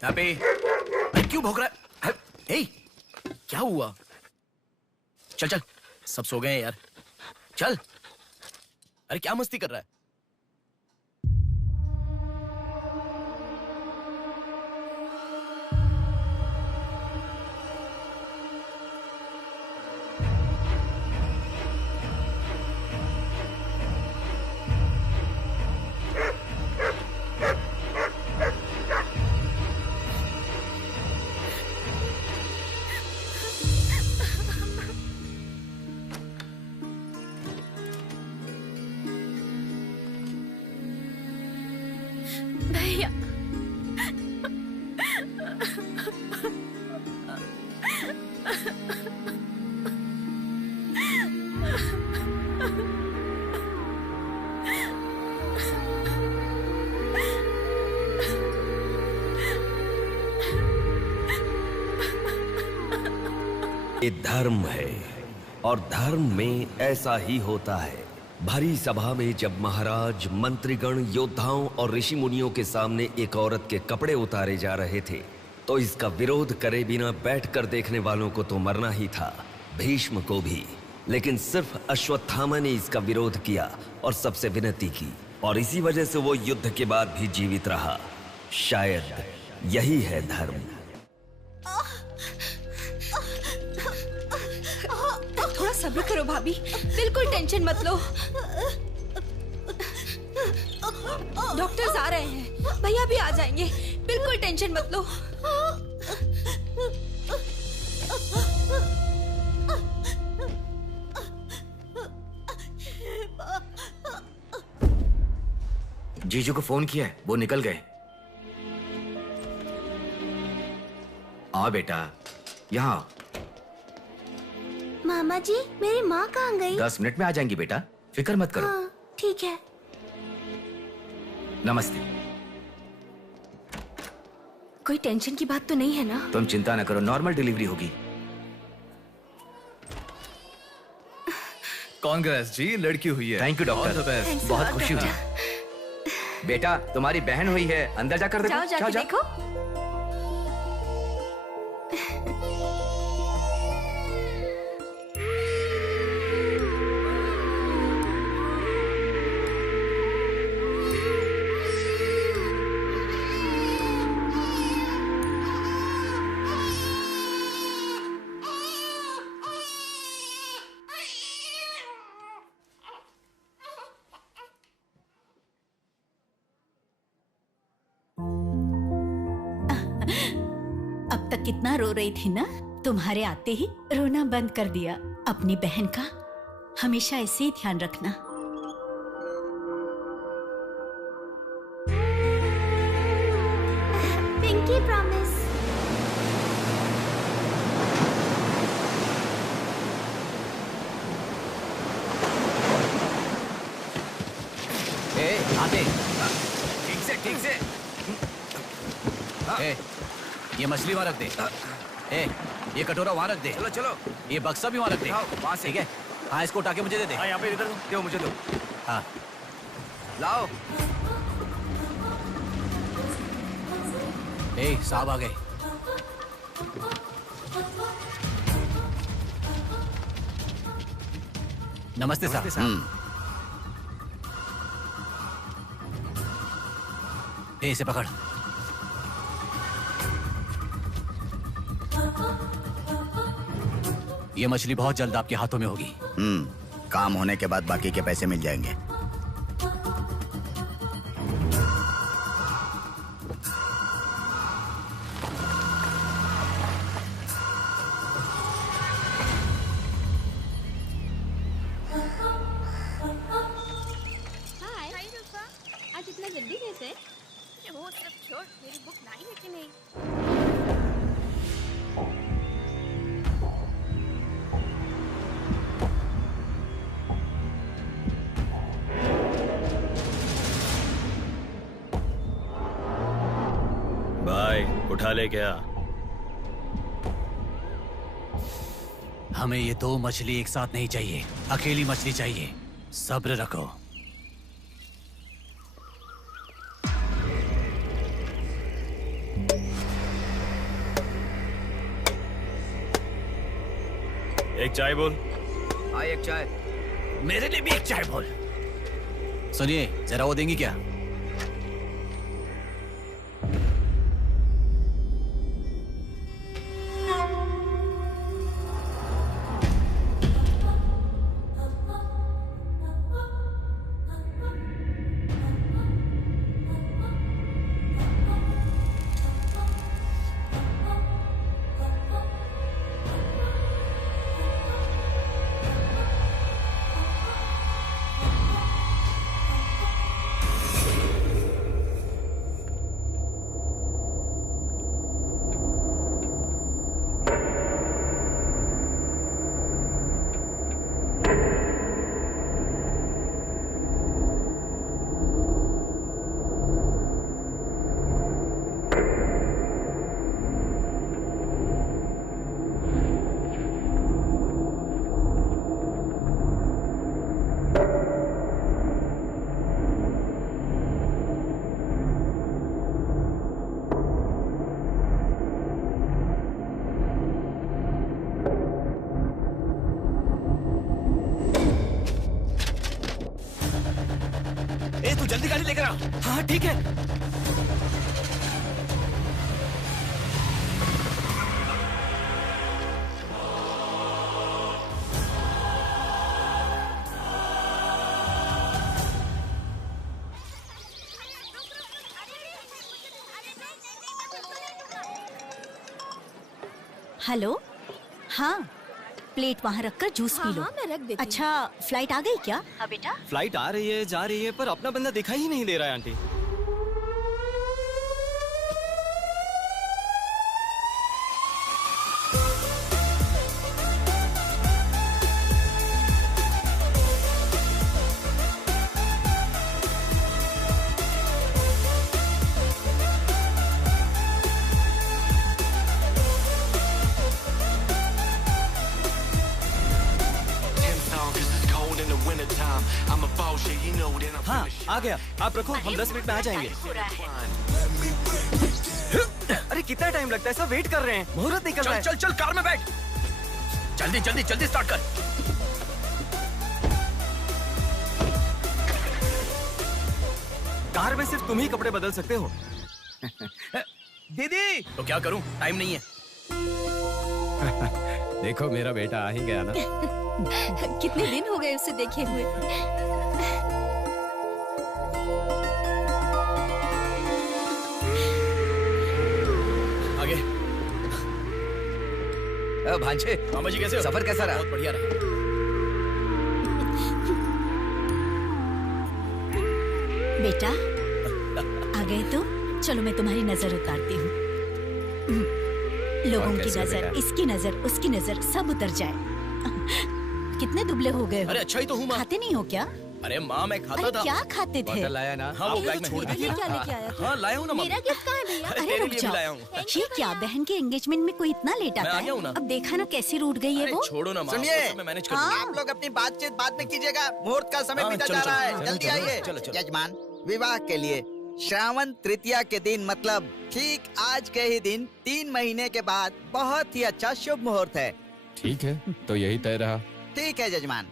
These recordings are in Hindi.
हैप्पी, अरे क्यों भौंक रहा है? हे, क्या हुआ? चल चल, सब सो गए हैं यार, चल। अरे क्या मस्ती कर रहा है? भैया, ये धर्म है और धर्म में ऐसा ही होता है। भरी सभा में जब महाराज, मंत्रीगण, योद्धाओं और ऋषि मुनियों के सामने एक औरत के कपड़े उतारे जा रहे थे तो इसका विरोध करे बिना बैठकर देखने वालों को तो मरना ही था, भीष्म को भी। लेकिन सिर्फ अश्वत्थामा ने इसका विरोध किया और सबसे विनती की, और इसी वजह से वो युद्ध के बाद भी जीवित रहा। शायद यही है धर्म। थोड़ा सब्र करो भाभी, बिल्कुल टेंशन मत लो। डॉक्टर्स आ रहे हैं, भैया भी आ जाएंगे, बिल्कुल टेंशन मत लो। जीजू को फोन किया है, वो निकल गए। आओ बेटा, यहाँ आओ। मामा जी, मेरी माँ कहाँ गई? 10 मिनट में आ जाएंगी बेटा, फिक्र मत करो। हाँ, ठीक है। नमस्ते। कोई टेंशन की बात तो नहीं है ना? तुम चिंता न करो, नॉर्मल डिलीवरी होगी। कांग्रेस जी, लड़की हुई है। थैंक यू डॉक्टर, बहुत खुशी हुई। बेटा, तुम्हारी बहन हुई है, अंदर जाकर देखो। जाओ जाके देखो। अब तक कितना रो रही थी ना, तुम्हारे आते ही रोना बंद कर दिया। अपनी बहन का हमेशा ऐसे ही ध्यान रखना। Pinky promise. आते ठीक से, ठीक से। ए, ये मछली वहां रख दे। ए, ये कटोरा वहां रख दे। चलो चलो, ये बक्सा भी वहां रख दे। वहां से। ठीक है? हाँ, इसको उठा के मुझे दे दे। हाँ, यहाँ पे इधर दो, मुझे दो। हाँ, लाओ। ए, साहब आ गए। नमस्ते साहब। ए, इसे पकड़। ये मछली बहुत जल्द आपके हाथों में होगी। काम होने के बाद बाकी के पैसे मिल जाएंगे। आज इतना जल्दी कैसे? वो सब छोड़, मेरी बुक लाई है कि नहीं? भाई उठा ले क्या? हमें ये दो मछली एक साथ नहीं चाहिए, अकेली मछली चाहिए। सब्र रखो। एक चाय बोल। हाँ एक चाय। मेरे लिए भी एक चाय बोल। सुनिए जरा वो देंगी क्या? तू जल्दी गाड़ी लेकर आ। हाँ ठीक है। हेलो, हाँ प्लेट वहाँ रखकर जूस पी लो। हाँ, मैं रख देती अच्छा फ्लाइट आ गई क्या? हाँ बेटा। फ्लाइट आ रही है जा रही है पर अपना बंदा दिखाई ही नहीं दे रहा है आंटी। हाँ आ गया, आप रखो हम 10 मिनट में आ जाएंगे। अरे कितना टाइम लगता है, सब वेट कर रहे हैं, मुहूर्त निकल रहा है। चल चल कार में बैठ। जल्दी जल्दी जल्दी स्टार्ट कर। कार में सिर्फ तुम ही कपड़े बदल सकते हो। दीदी तो क्या करूं, टाइम नहीं है। देखो मेरा बेटा आ ही गया ना। कितने दिन हो गए उसे देखे हुए। आगे। भांजे मामा जी कैसे हो? सफर कैसा रहा? बहुत बढ़िया रहा। बेटा आ गए तो चलो मैं तुम्हारी नजर उतारती हूँ। लोगों की नजर, इसकी नजर, उसकी नजर सब उतर जाए। कितने दुबले हो गए हो? अरे अच्छा ही तो हूँ माँ। खाते नहीं हो क्या? अरे माँ मैं खाता अरे था। क्या खाते थे? बॉटल लाया ना? हाँ वो बैग में छोड़ दीजिए, क्या लेके आया था? हाँ लाया हूँ ना मम्मी। मेरा गिफ्ट कहाँ है भैया? अरे अरे तेरे रुक लिए भी जाओ। लाया हूँ। ये क्या बहन के एंगेजमेंट में कोई इतना लेट मैं आता आ है? गया हूँ ना। अब देखा ना कैसे रूठ गई है अरे वो। छोड़ो ना माँ। सुनिए। वो सब मैं मैनेज कर हाँ। लूंगा। आप लोग अपनी बातचीत बाद में कीजिएगा, मुहूर्त का समय हाँ, बीता चलो, जा रहा चलो, है। चलो, जल्दी चलो, आइए। चलो, चलो। यजमान, विवाह के लिए श्रावण तृतीया के दिन मतलब ठीक आज के ही दिन 3 महीने के बाद बहुत ही अच्छा शुभ मुहूर्त है। ठीक है तो यही तय रहा। ठीक है यजमान।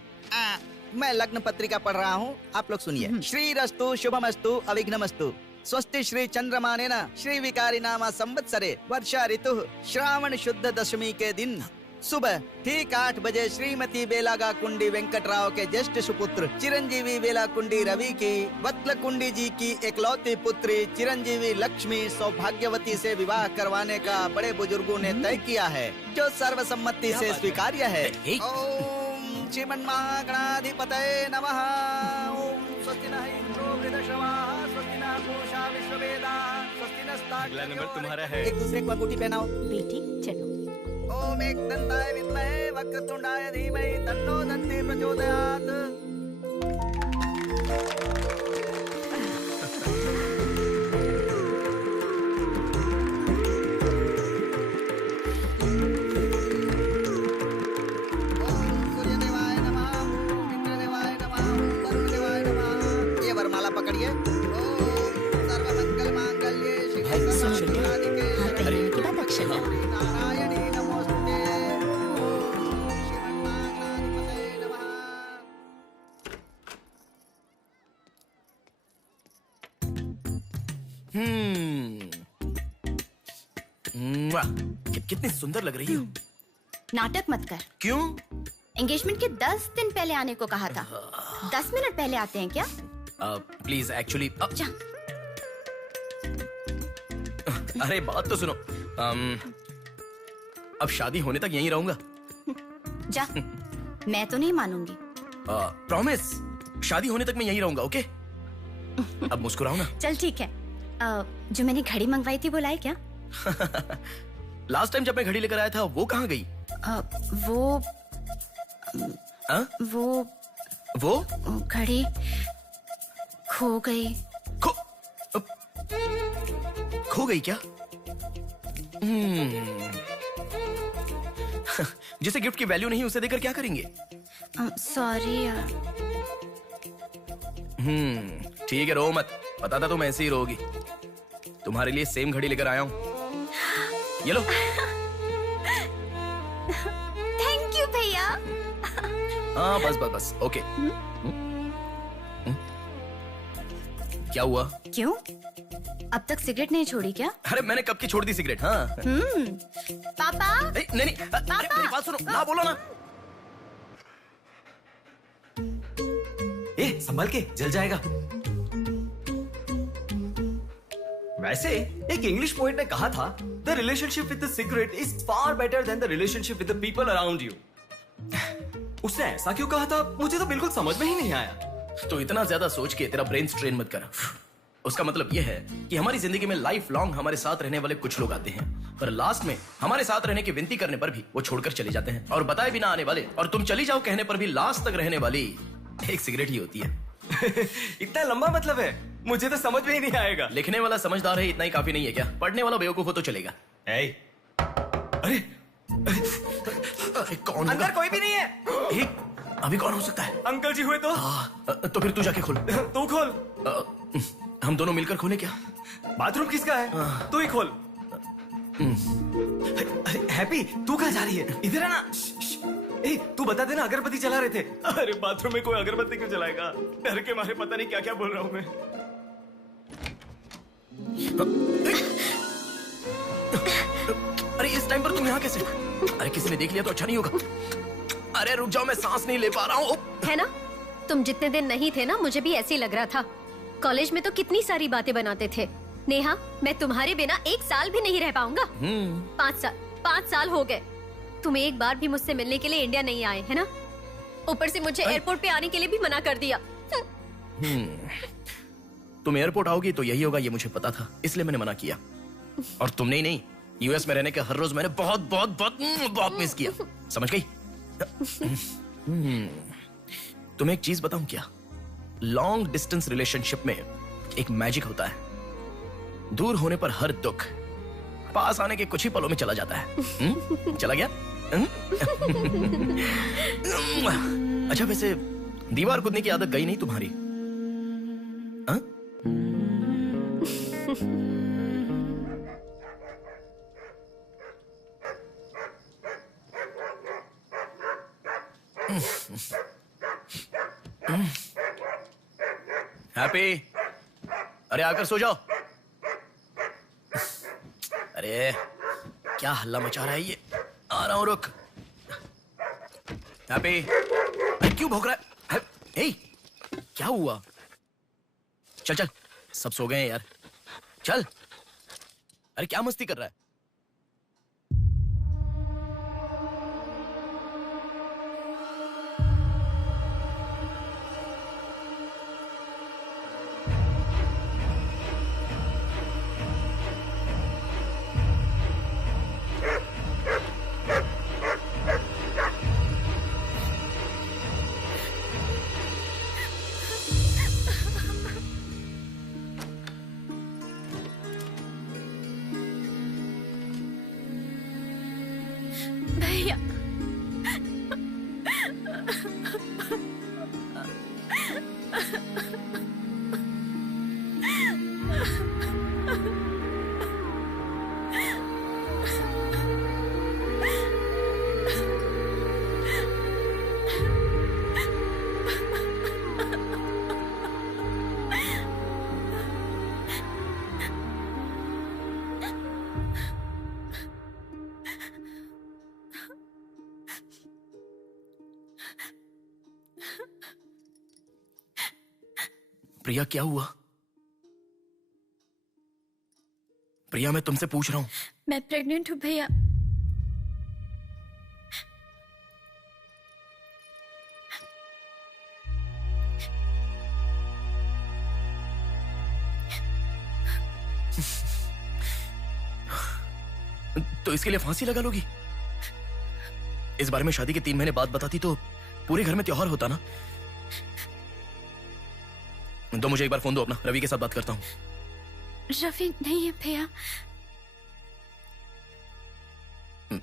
मैं लग्न पत्रिका पढ़ रहा हूँ, आप लोग सुनिए। श्रीरस्तु शुभमस्तु अविघ्नमस्तु स्वस्ति श्री चंद्रमानेन श्री विकारी नामा संवत्सरे वर्षा ऋतु श्रावण शुद्ध दशमी के दिन सुबह ठीक 8 बजे श्रीमती बेलागा कुंडी वेंकटराव के ज्येष्ठ सुपुत्र चिरंजीवी बेला कुंडी रवि की वत्ल कुंडी जी की एकलौती पुत्री चिरंजीवी लक्ष्मी सौभाग्यवती से विवाह करवाने का बड़े बुजुर्गों ने तय किया है, जो सर्वसम्मति से स्वीकार्य है। ओम श्रीमन्महागणाधिपतये नमः। ओम स्वस्ति नः इंद्रो वृद्धश्रवाः स्वस्ति नः पूषा विश्ववेदाः स्वस्ति अगला नंबर तुम्हारा है। एक दूसरे को अंगूठी पहनाओ। बेटी चलो। ओम एक दंताय विद्महे वक्रतुंडाय धीमहि तन्नो दन्ति प्रचोदयात्। ओम सूर्यदेवाय नमः, ओम इंद्रदेवाय नमः, ओम वरुणदेवाय नमः। ये वरमाला पकड़िए। ओम सर्वमंगल मांगल्ये शिवे सर्वार्थ हाथ पहनने के बाद अक्षर डालो। नारायणी नमोस्तुते। ओम कितनी सुंदर लग रही हो। नाटक मत कर। क्यों? एंगेजमेंट के 10 दिन पहले आने को कहा था। 10 मिनट पहले आते हैं क्या? प्लीज एक्चुअली जा। अरे बात तो सुनो। अब शादी होने तक यहीं रहूंगा। जा। मैं तो नहीं मानूंगी। प्रॉमिस, शादी होने तक मैं यहीं रहूंगा। ओके? अब मुस्कुराओ ना। चल ठीक है। जो मैंने घड़ी मंगवाई थी वो लाए क्या? लास्ट टाइम जब मैं घड़ी लेकर आया था वो कहाँ गई? वो घड़ी खो गई। खो गई क्या? जिसे गिफ्ट की वैल्यू नहीं उसे देकर क्या करेंगे? सॉरी यार। ठीक है, रो मत। पता था तुम ऐसे ही रोगी। तुम्हारे लिए सेम घड़ी लेकर आया हूँ। ये लो। थैंक यू भैया। हाँ बस बस बस। ओके। क्या हुआ? क्यों? अब तक सिगरेट नहीं छोड़ी क्या? अरे मैंने कब की छोड़ दी सिगरेट। हाँ। पापा। नहीं मेरी बात सुनो ना, बोलो ना। संभल के, जल जाएगा। वैसे एक इंग्लिश पोएट ने कहा था, the relationship with the cigarette is far better than the relationship with the people around you. उसने ऐसा क्यों कहा था मुझे तो बिल्कुल समझ में ही नहीं आया। तो इतना ज्यादा सोच के तेरा ब्रेन स्ट्रेन मत कर। उसका मतलब यह है कि हमारी जिंदगी में लाइफ लॉन्ग हमारे साथ रहने वाले कुछ लोग आते हैं, पर लास्ट में हमारे साथ रहने की विनती करने पर भी वो छोड़कर चले जाते हैं, और बताए बिना आने वाले और तुम चली जाओ कहने पर भी लास्ट तक रहने वाली एक सिगरेट ही होती है। इतना लंबा मतलब है, मुझे तो समझ में ही नहीं आएगा। लिखने वाला समझदार है इतना ही काफी नहीं है क्या? पढ़ने वाला बेवकूफ हो तो चलेगा। अरे कौन? अंदर कोई भी नहीं है। अभी कौन हो सकता है? अंकल जी हुए तो? तो फिर तू जाके खोल। तू खोल। हम दोनों मिलकर खोले क्या? बाथरूम किसका है? तू ही खोल। हैप्पी, तू कहाँ जा रही है? इधर है ना। तू बता देना, अगरबत्ती जला रहे थे। अरे बाथरूम में कोई अगरबत्ती क्यों जलाएगा? डर के मारे पता नहीं क्या क्या बोल रहा हूँ मैं। अरे इस टाइम पर तुम यहाँ कैसे? अरे किसी ने देख लिया तो अच्छा नहीं होगा। अरे रुक जाओ, मैं सांस नहीं ले पा रहा हूँ। है ना, तुम जितने दिन नहीं थे ना, मुझे भी ऐसे ही लग रहा था। कॉलेज में तो कितनी सारी बातें बनाते थे। नेहा, मैं तुम्हारे बिना 1 साल भी नहीं रह पाऊंगा। 5 साल हो गए। तुम एक बार भी मुझसे मिलने के लिए इंडिया नहीं आए, है ना? ऊपर से मुझे एयरपोर्ट पे आने के लिए भी मना कर दिया। तुम एयरपोर्ट आओगी तो यही होगा, ये मुझे पता था, इसलिए मैंने मना किया। और तुमने ही नहीं, यूएस में रहने के हर रोज मैंने बहुत बहुत बहुत बहुत मिस किया। समझ गई? तुम्हें एक चीज बताऊं क्या? लॉन्ग डिस्टेंस रिलेशनशिप में एक मैजिक होता है। दूर होने पर हर दुख पास आने के कुछ ही पलों में चला जाता है। चला गया? अच्छा वैसे दीवार कूदने की आदत गई नहीं तुम्हारी? हैप्पी, अरे आकर सो जाओ। अरे क्या हल्ला मचा रहा है ये? आ रहा हूं, रुक। हैप्पी, अरे क्यों भौंक रहा है? हे, क्या हुआ? चल चल, सब सो गए हैं यार, चल। अरे क्या मस्ती कर रहा है? भैया, प्रिया क्या हुआ? प्रिया मैं तुमसे पूछ रहा हूं। मैं प्रेग्नेंट हूँ भैया। तो इसके लिए फांसी लगा लोगी? इस बारे में शादी के 3 महीने बाद बताती तो पूरे घर में त्योहार होता ना। तो मुझे एक बार फोन दो अपना, रवि के साथ बात करता हूं। रवि नहीं है भैया।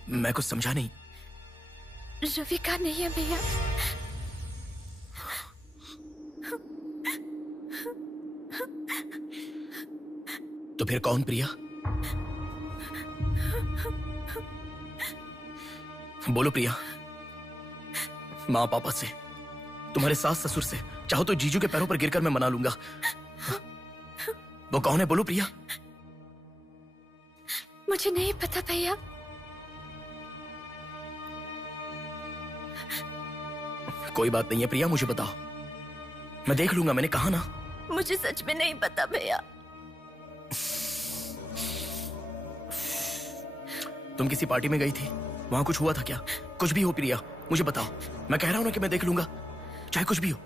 मैं कुछ समझा नहीं। रवि का नहीं है भैया। तो फिर कौन प्रिया? बोलो प्रिया। माँ पापा से, तुम्हारे सास ससुर से, चाहो तो जीजू के पैरों पर गिरकर मैं मना लूंगा। वो कौन है बोलो प्रिया। मुझे नहीं पता भैया। कोई बात नहीं है प्रिया, मुझे बताओ, मैं देख लूंगा, मैंने कहा ना। मुझे सच में नहीं पता भैया। तुम किसी पार्टी में गई थी, वहां कुछ हुआ था क्या? कुछ भी हो प्रिया, मुझे बताओ। मैं कह रहा हूं ना कि मैं देख लूंगा, चाहे कुछ भी हो।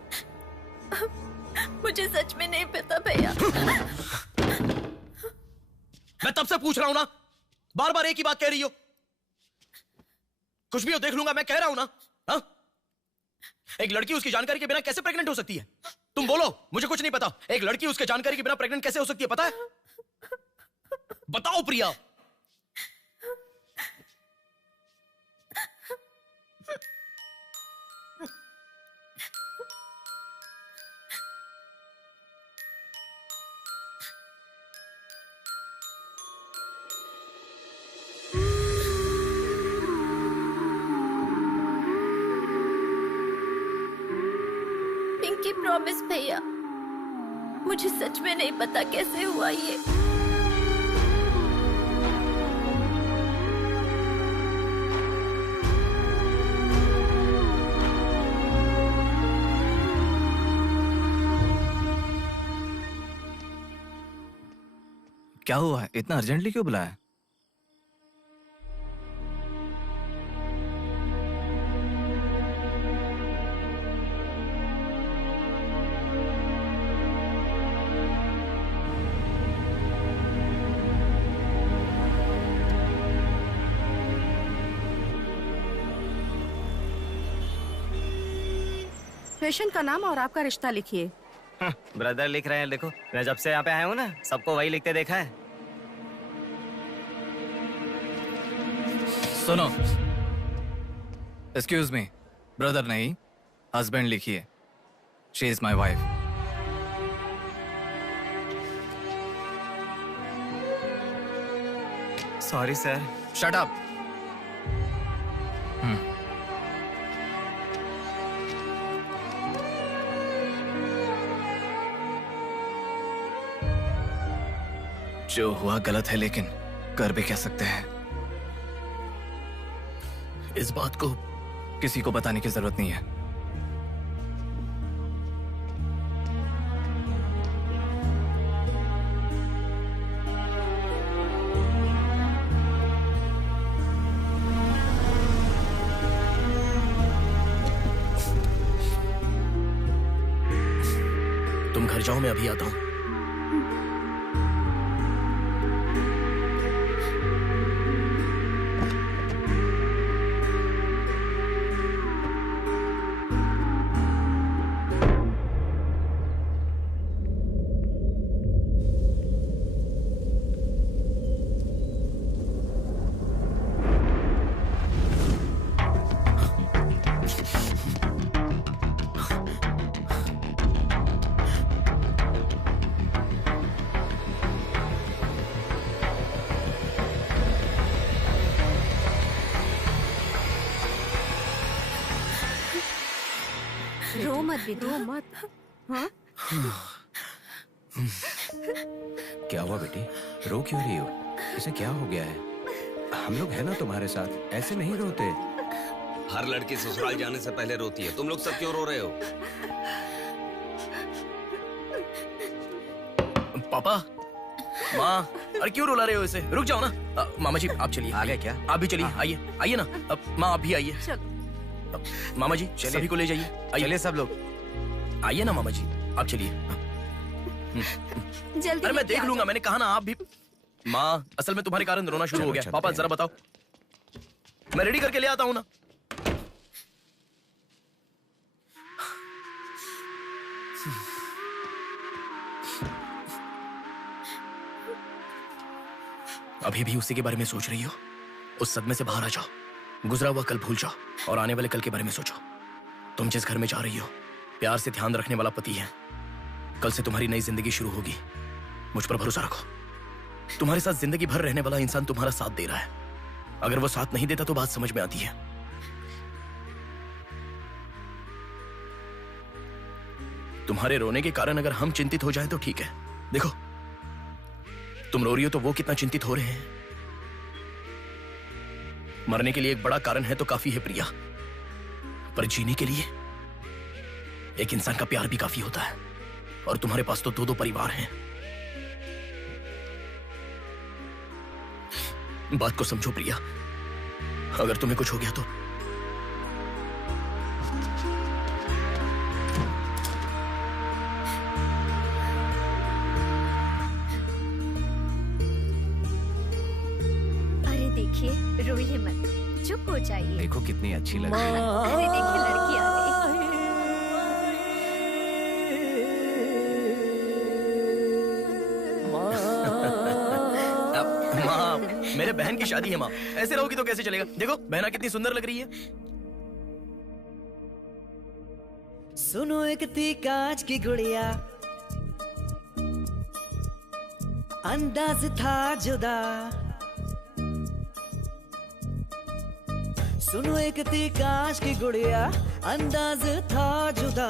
मुझे सच में नहीं पता भैया। मैं तब से पूछ रहा हूं ना, बार बार एक ही बात कह रही हो। कुछ भी हो देख लूंगा, मैं कह रहा हूं ना। हा? एक लड़की उसकी जानकारी के बिना कैसे प्रेग्नेंट हो सकती है? तुम बोलो, मुझे कुछ नहीं पता। एक लड़की उसके जानकारी के बिना प्रेग्नेंट कैसे हो सकती है, पता है? बताओ प्रिया। पिंकी प्रॉमिस भैया, मुझे सच में नहीं पता कैसे हुआ ये। क्या हुआ है? इतना अर्जेंटली क्यों बुलाया? पेशेंट का नाम और आपका रिश्ता लिखिए। ब्रदर लिख रहे हैं, देखो। मैं जब से यहाँ पे आया हूँ ना, सबको वही लिखते देखा है। सुनो, एक्सक्यूज मी, ब्रदर नहीं, हस्बैंड लिखिए। She is my wife. Sorry sir. Shut up. जो हुआ गलत है, लेकिन कर भी क्या सकते हैं। इस बात को किसी को बताने की जरूरत नहीं है। तुम घर जाओ, मैं अभी आता हूं। रो मत बेटा, रो मत। हाँ? क्या हुआ बेटी? रो क्यों रही हो? इसे क्या हो गया है? हम लोग हैं ना तुम्हारे साथ, ऐसे नहीं रोते। हर लड़की ससुराल जाने से पहले रोती है, तुम लोग सब क्यों रो रहे हो? पापा, माँ, अरे क्यों रुला रहे हो इसे? रुक जाओ ना। मामा जी आप चलिए। आ गए क्या? आप भी चलिए, आइए आइए ना। माँ आप भी आइए। मामा जी सभी को ले जाइए। चलिए सब लोग आइए ना मामा जी, आप चलिए। जल्दी अरे मैं देख लूंगा, मैंने कहा ना आप भी। माँ असल में तुम्हारे कारण रोना शुरू हो गया। पापा जरा बताओ, मैं रेडी करके ले आता हूँ ना। अभी भी उसी के बारे में सोच रही हो? उस सदमे से बाहर आ जाओ, गुजरा हुआ कल भूल जाओ और आने वाले कल के बारे में सोचो। तुम जिस घर में जा रही हो, प्यार से ध्यान रखने वाला पति है। कल से तुम्हारी नई जिंदगी शुरू होगी। मुझ पर भरोसा रखो। तुम्हारे साथ जिंदगी भर रहने वाला इंसान तुम्हारा साथ दे रहा है। अगर वो साथ नहीं देता तो बात समझ में आती है। तुम्हारे रोने के कारण अगर हम चिंतित हो जाएं तो ठीक है। देखो तुम रो रही हो तो वो कितना चिंतित हो रहे हैं। मरने के लिए एक बड़ा कारण है तो काफी है प्रिया, पर जीने के लिए एक इंसान का प्यार भी काफी होता है। और तुम्हारे पास तो 2-2 परिवार हैं। बात को समझो प्रिया, अगर तुम्हें कुछ हो गया तो अरे देखिए, रोइए मत, चुप हो जाइए। देखो कितनी अच्छी लग रही है। अरे देखिए लड़की आ गई। माँ, मेरे बहन की शादी है माँ, ऐसे रहोगी तो कैसे चलेगा? देखो बहना कितनी सुंदर लग रही है। सुनो एक थी कांच की गुड़िया, अंदाज था जुदा। सुनो एक थी कांच की गुड़िया, अंदाज था जुदा।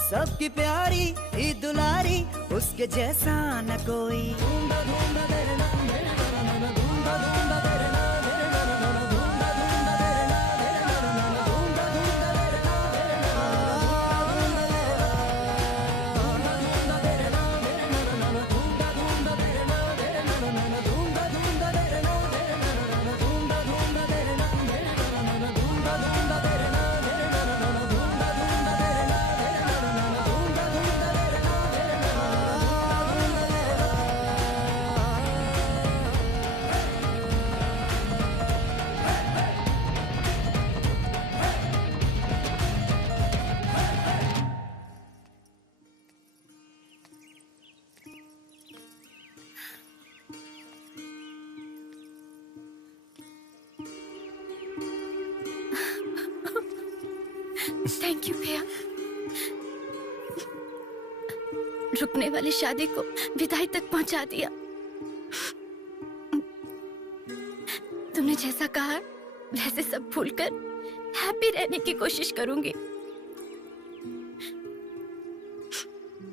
सबकी प्यारी ही दुलारी, उसके जैसा न कोई। थैंक यू भैया, रुकने वाली शादी को विदाई तक पहुंचा दिया। तुमने जैसा कहा वैसे सब भूलकर हैप्पी रहने की कोशिश करूंगी।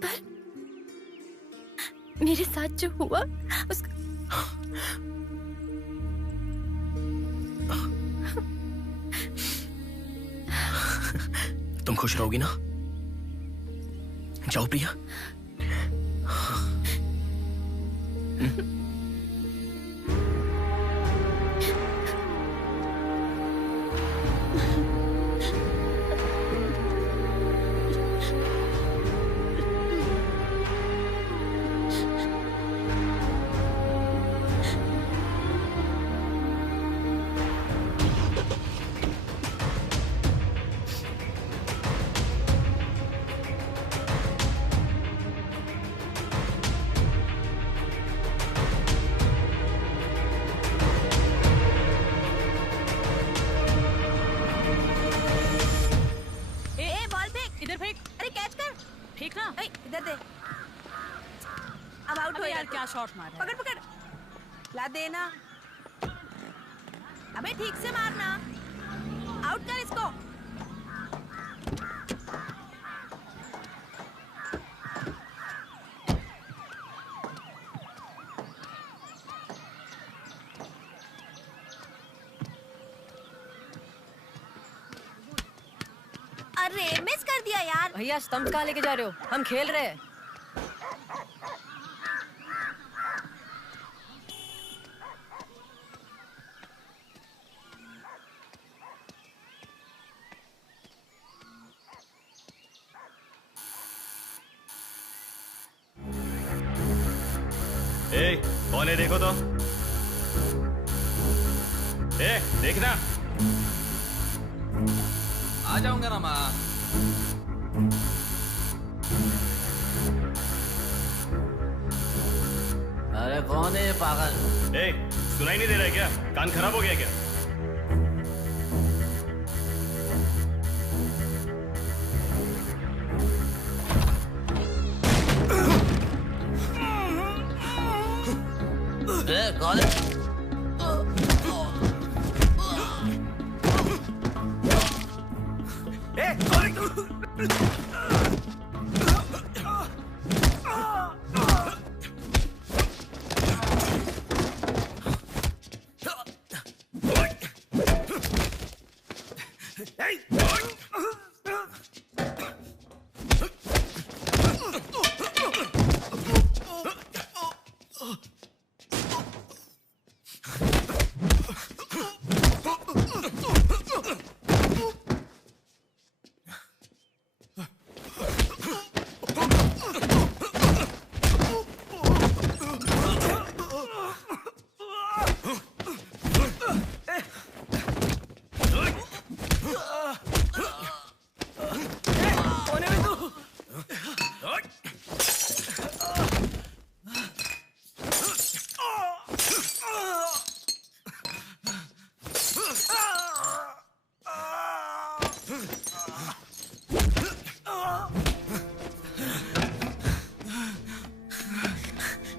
पर मेरे साथ जो हुआ उसका तुम खुश रहोगी ना? जाओ प्रिया। क्या शॉट मारा? पकड़ पकड़, ला देना। अबे ठीक से मारना, आउट कर इसको। अरे मिस कर दिया यार। भैया स्टंप कहाँ लेके जा रहे हो? हम खेल रहे हैं। कौन है देखो तो। देखना। आ जाऊंगा ना माँ। अरे कौन है ये पागल? सुनाई नहीं दे रहा है क्या? कान खराब हो गया क्या? कौन है?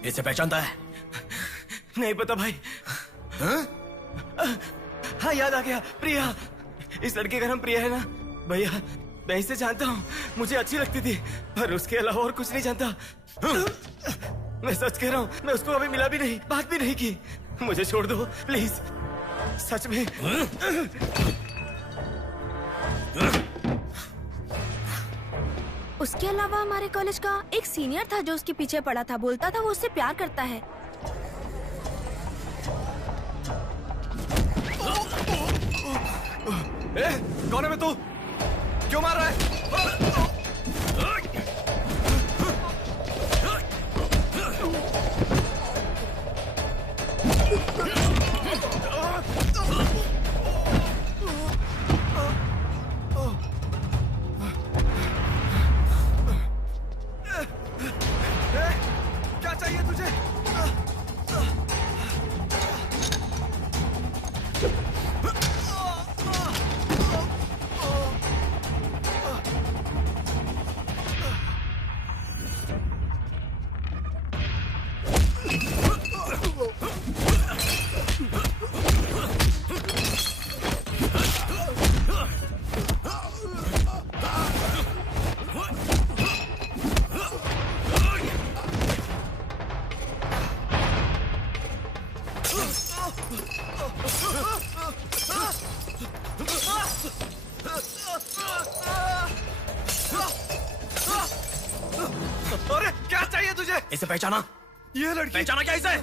इसे पहचानता है? नहीं पता भाई। हाँ याद आ गया, प्रिया। इस लड़के का नाम प्रिया है ना भैया? मैं इसे जानता हूँ, मुझे अच्छी लगती थी, पर उसके अलावा और कुछ नहीं जानता। मैं सच कह रहा हूँ, मैं उसको अभी मिला भी नहीं, बात भी नहीं की। मुझे छोड़ दो प्लीज, सच में। उसके अलावा हमारे कॉलेज का एक सीनियर था जो उसके पीछे पड़ा था, बोलता था वो उससे प्यार करता है। कौन है मैं? तू क्यों मार रहा है? क्या चाहिए तुझे? अरे क्या चाहिए तुझे? इसे पहचाना? ये लड़की पहचाना क्या इसे?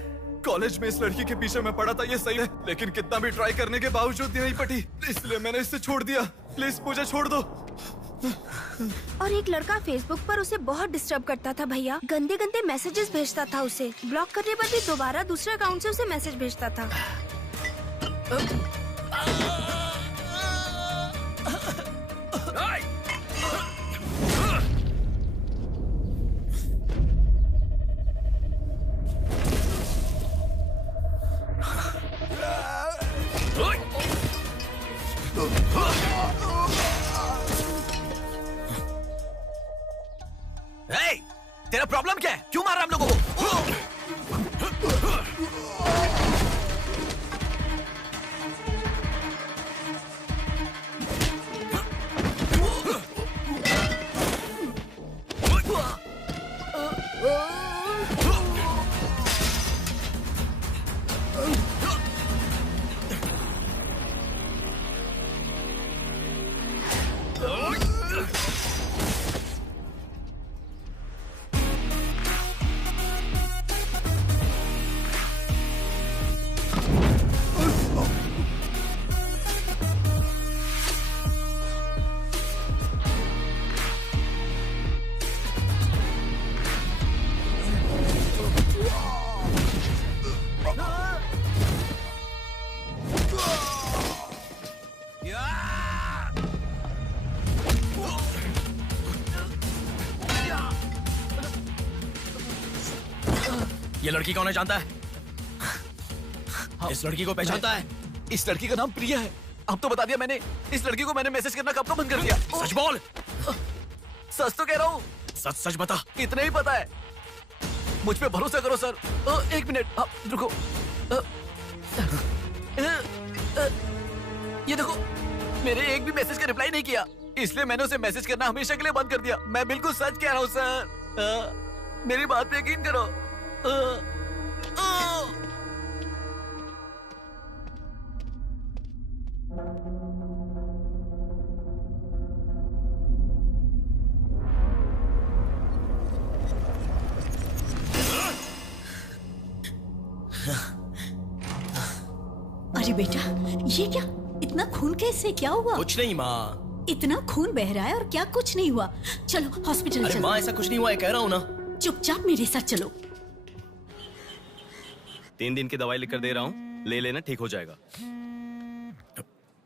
कॉलेज में इस लड़की के पीछे मैं पड़ा था, ये सही है, लेकिन कितना भी ट्राई करने के बावजूद नहीं पटी, इसलिए मैंने इसे छोड़ दिया। प्लीज मुझे छोड़ दो। और एक लड़का फेसबुक पर उसे बहुत डिस्टर्ब करता था भैया, गंदे गंदे मैसेजेस भेजता था उसे। ब्लॉक करने पर भी दोबारा दूसरे अकाउंट से उसे मैसेज भेजता था। तेरा प्रॉब्लम क्या है? क्यों मार रहा है हम लोगों को? ये लड़की कौन है जानता है? इस लड़की को पहचानता है? इस लड़की का नाम प्रिया है। अब तो बता दिया मैंने। इस लड़की को मैंने मैसेज करना कब का बंद कर दिया। सच बोल। सच तो कह रहा हूँ। सच सच बता। इतना ही पता है। मुझ पे भरोसा करो सर। एक मिनट रुको। ये देखो, मेरे एक भी मैसेज का रिप्लाई नहीं किया, इसलिए मैंने उसे मैसेज करना हमेशा के लिए बंद कर दिया। मैं बिल्कुल सच कह रहा हूँ सर। मेरी बात पे यकीन करो। अरे बेटा, ये क्या? इतना खून कैसे? क्या हुआ? कुछ नहीं माँ। इतना खून बह रहा है और क्या कुछ नहीं हुआ? चलो हॉस्पिटल अरे चलो। माँ ऐसा कुछ नहीं हुआ है, कह रहा हूँ ना। चुपचाप मेरे साथ चलो। 3 दिन की दवाई लिख कर दे रहा हूँ, ले लेना, ठीक हो जाएगा।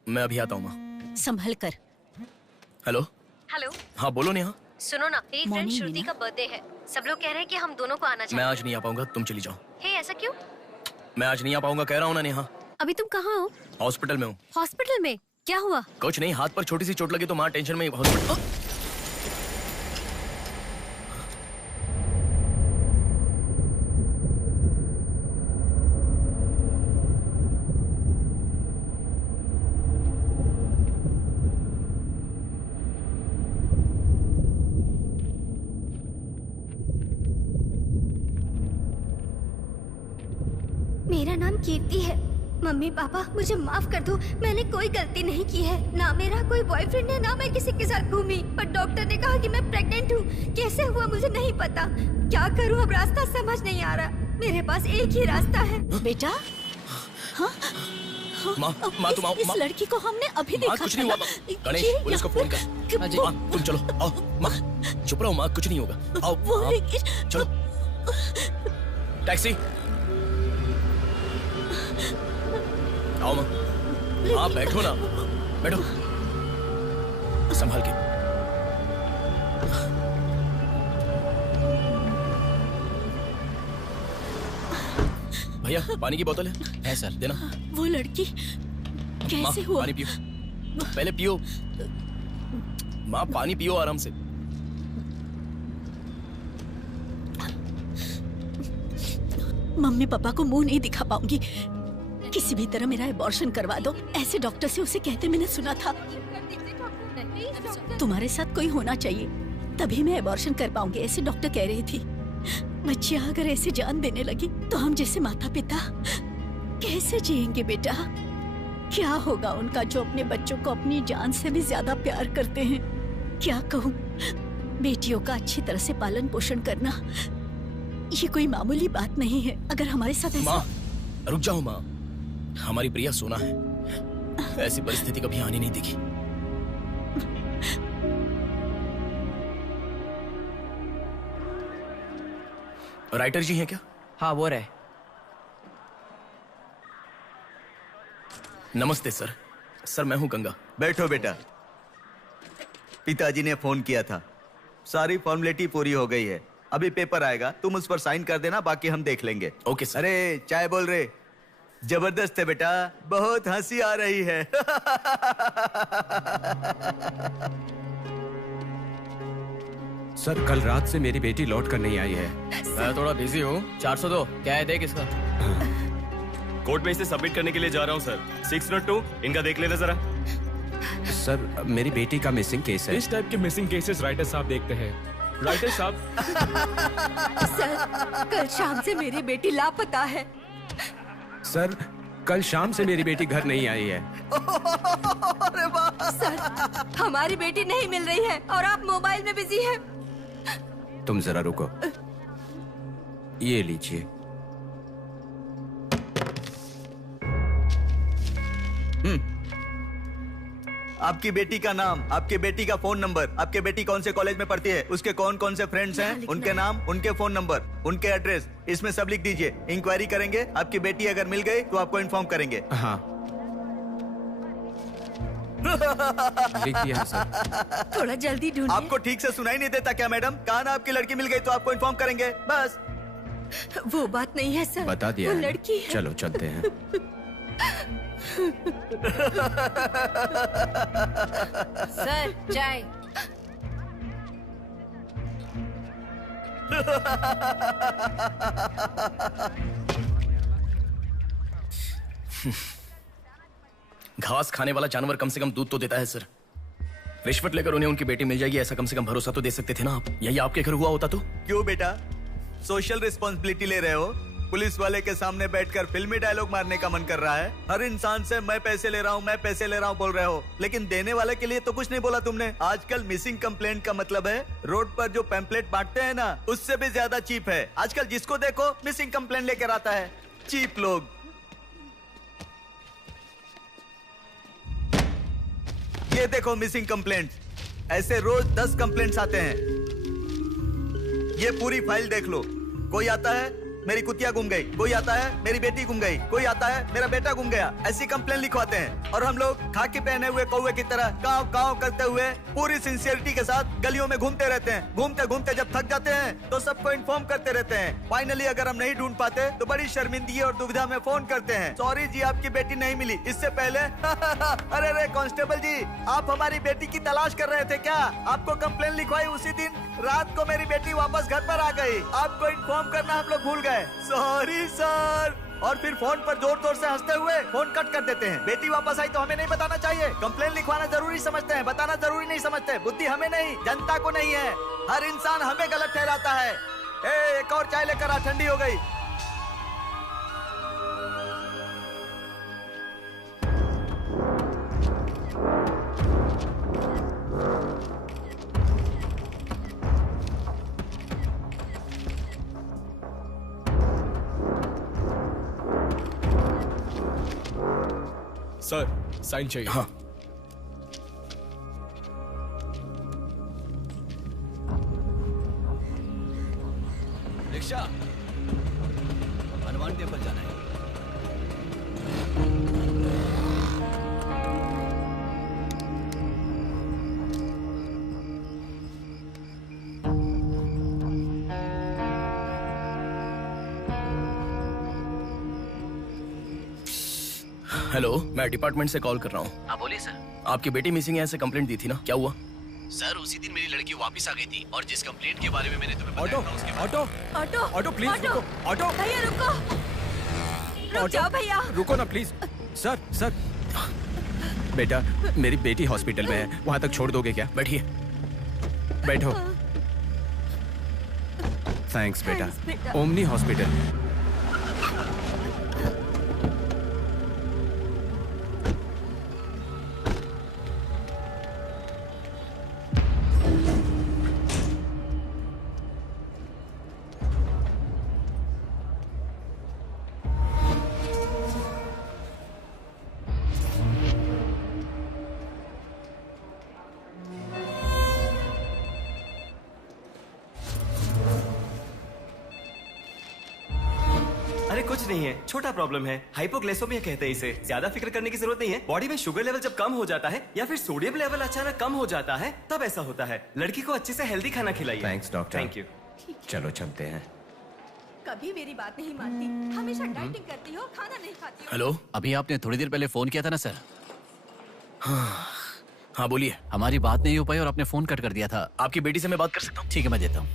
मैं अभी आता हूँ माँ। संभल कर। हेलो। हेलो। हाँ बोलो नेहा। सुनो ना, मेरी फ्रेंड श्रुति का बर्थडे है। सब लोग कह रहे हैं कि हम दोनों को आना चाहिए। मैं आज नहीं आ पाऊंगा, तुम चली जाओ। हे, ऐसा क्यों? मैं आज नहीं आ पाऊंगा, कह रहा हूँ ना नेहा। अभी तुम कहाँ हो? हॉस्पिटल में हूँ। हॉस्पिटल में? क्या हुआ? कुछ नहीं, हाथ पर छोटी सी चोट लगी तो माँ टेंशन में हॉस्पिटल। मेरा नाम कीर्ति है। मम्मी पापा मुझे माफ कर दो, मैंने कोई गलती नहीं की है। ना मेरा कोई बॉयफ्रेंड है, ना मैं किसी के साथ घूमी। पर डॉक्टर ने कहा कि मैं प्रेग्नेंट हूँ। कैसे हुआ मुझे नहीं पता। क्या करूँ अब, रास्ता समझ नहीं आ रहा। मेरे पास एक ही रास्ता है। बेटा, हाँ? माँ तुम आओ। इस लड़की को हमने अभी देखा। कुछ नहीं हुआ। गणेश, पुलिस को फोन कर। माँ तुम चलो, आओ। माँ चुप रहो माँ, कुछ नहीं होगा। आओ चलो। टैक्सी। आओ माँ। आप बैठो ना, बैठो संभाल के। भैया पानी की बोतल है सर, देना। वो लड़की कैसे हुआ? पानी पियो, पहले पियो माँ, पानी पियो आराम से। मम्मी पापा को मुंह नहीं दिखा पाऊंगी। किसी भी तरह मेरा एबॉर्शन करवा दो, ऐसे डॉक्टर से उसे कहते मैंने सुना था। तुम्हारे साथ कोई होना चाहिए, तभी मैं एबॉर्शन कर पाऊंगी, ऐसे डॉक्टर कह रही थी। बच्चियां अगर ऐसे जान देने लगी तो हम जैसे माता पिता कैसे जिएंगे बेटा? क्या होगा उनका जो अपने बच्चों को अपनी जान से भी ज्यादा प्यार करते हैं? क्या कहूँ, बेटियों का अच्छी तरह से पालन पोषण करना ये कोई मामूली बात नहीं है। अगर हमारे साथ ऐसा... माँ रुक जाओ माँ, हमारी प्रिया सोना है, ऐसी परिस्थिति कभी आनी नहीं देखी। राइटर जी हैं क्या? हाँ वो रहे। नमस्ते सर। सर मैं हूं गंगा। बैठो बेटा। पिताजी ने फोन किया था, सारी फॉर्मेलिटी पूरी हो गई है। अभी पेपर आएगा, तुम उस पर साइन कर देना, बाकी हम देख लेंगे। Okay sir. अरे चाय बोल रहे, जबरदस्त है बेटा, बहुत हंसी आ रही है। सर कल रात से मेरी बेटी लौट कर नहीं आई है। मैं थोड़ा बिजी हूँ। 402 क्या है, देख इसका। कोर्ट में इसे सबमिट करने के लिए जा रहा हूँ सर। 602 इनका देख लेना जरा। सर मेरी बेटी का मिसिंग केस है। इस टाइप के मिसिंग केसेस राइटर साहब देखते हैं। राइटर साहब। सर कल शाम से मेरी बेटी लापता है। सर कल शाम से मेरी बेटी घर नहीं आई है। सर हमारी बेटी नहीं मिल रही है और आप मोबाइल में बिजी हैं। तुम जरा रुको, ये लीजिए। आपकी बेटी का नाम, आपकी बेटी का फोन नंबर, आपकी बेटी कौन से कॉलेज में पढ़ती है, उसके कौन कौन से फ्रेंड्स हैं, उनके नाम, उनके फोन नंबर, उनके एड्रेस, इसमें सब लिख दीजिए। इंक्वायरी करेंगे, आपकी बेटी अगर मिल गई तो आपको इन्फॉर्म करेंगे। हाँ लिख दिया सर। थोड़ा जल्दी ढूंढिए। आपको ठीक से सुनाई नहीं देता क्या मैडम? कहा ना आपकी लड़की मिल गई तो आपको इन्फॉर्म करेंगे, बस। वो बात नहीं है सर। बता दिया वो है ना? लड़की है। चलो चलते हैं। सर चाय। घास खाने वाला जानवर कम से कम दूध तो देता है सर। रिश्वत लेकर उन्हें उनकी बेटी मिल जाएगी ऐसा कम से कम भरोसा तो दे सकते थे ना आप। यही आपके घर हुआ होता तो? क्यों बेटा, सोशल रिस्पॉन्सिबिलिटी ले रहे हो? पुलिस वाले के सामने बैठकर फिल्मी डायलॉग मारने का मन कर रहा है? हर इंसान से मैं पैसे ले रहा हूँ, मैं पैसे ले रहा हूँ बोल रहे हो, लेकिन देने वाले के लिए तो कुछ नहीं बोला तुमने। आजकल मिसिंग कंप्लेंट का मतलब है रोड पर जो पैम्पलेट बांटते हैं ना, उससे भी ज्यादा चीप है। आजकल जिसको देखो मिसिंग कंप्लेंट लेकर आता है। चीप लोग। ये देखो मिसिंग कंप्लेंट। ऐसे रोज 10 कंप्लेंट्स आते हैं। ये पूरी फाइल देख लो। कोई आता है मेरी कुतिया गुम गई, कोई आता है मेरी बेटी गुम गई, कोई आता है मेरा बेटा गुम गया। ऐसी कंप्लेंट लिखवाते हैं और हम लोग खाकी पहने हुए कौवे की तरह काव काव करते हुए पूरी सिंसियरिटी के साथ गलियों में घूमते रहते हैं। घूमते घूमते जब थक जाते हैं तो सबको इन्फॉर्म करते रहते हैं। फाइनली अगर हम नहीं ढूंढ पाते तो बड़ी शर्मिंदगी और दुविधा में फोन करते हैं, सॉरी जी आपकी बेटी नहीं मिली। इससे पहले अरे रे कांस्टेबल जी, आप हमारी बेटी की तलाश कर रहे थे क्या? आपको कंप्लेंट लिखवाई उसी दिन रात को मेरी बेटी वापस घर पर आ गई। आपको इन्फॉर्म करना हम लोग भूल गए, सॉरी सर। और फिर फोन पर जोर जोर से हंसते हुए फोन कट कर देते हैं। बेटी वापस आई तो हमें नहीं बताना चाहिए। कंप्लेंट लिखवाना जरूरी समझते हैं, बताना जरूरी नहीं समझते। बुद्धि हमें नहीं, जनता को नहीं है। हर इंसान हमें गलत ठहराता है। एक और चाय लेकर आ, ठंडी हो गई। सर साइन चाहिए। हाँ। रिक्शा, हनुमान टेम्पल जाना है। हेलो, मैं डिपार्टमेंट से कॉल कर रहा हूँ। हाँ बोलिए सर। आपकी बेटी मिसिंग है ऐसे कंप्लेंट दी थी ना, क्या हुआ? सर उसी दिन मेरी लड़की वापस आ गई थी और जिस कंप्लेंट के बारे में मैंने तुम्हें ऑटो बताया था उसके ऑटो ऑटो ऑटो प्लीज रुको। ऑटो भैया रुको, रुक जाओ भैया। रुको ना प्लीज। सर सर, बेटा मेरी बेटी हॉस्पिटल में है, वहां तक छोड़ दोगे क्या? बैठिए। बैठो। थैंक्स बेटा। Omni hospital. अरे कुछ नहीं है, छोटा प्रॉब्लम है। हाइपोग्लाइसेमिया कहते हैं इसे। ज्यादा फिक्र करने की जरूरत नहीं है। बॉडी में शुगर लेवल जब कम हो जाता है या फिर सोडियम लेवल अचानक कम हो जाता है तब ऐसा होता है। लड़की को अच्छे से हेल्दी खाना खिलाइए। Thanks doctor. Thank you. चलो चलते हैं। कभी मेरी बात नहीं मानती, हमेशा डाइटिंग करती हो, खाना नहीं खाती हो। हेलो, अभी आपने थोड़ी देर पहले फोन किया था ना सर? हाँ बोलिए। हमारी बात नहीं हो पाई और आपने फोन कट कर दिया था। आपकी बेटी से मैं बात कर सकता हूँ? ठीक है मैं देता हूँ।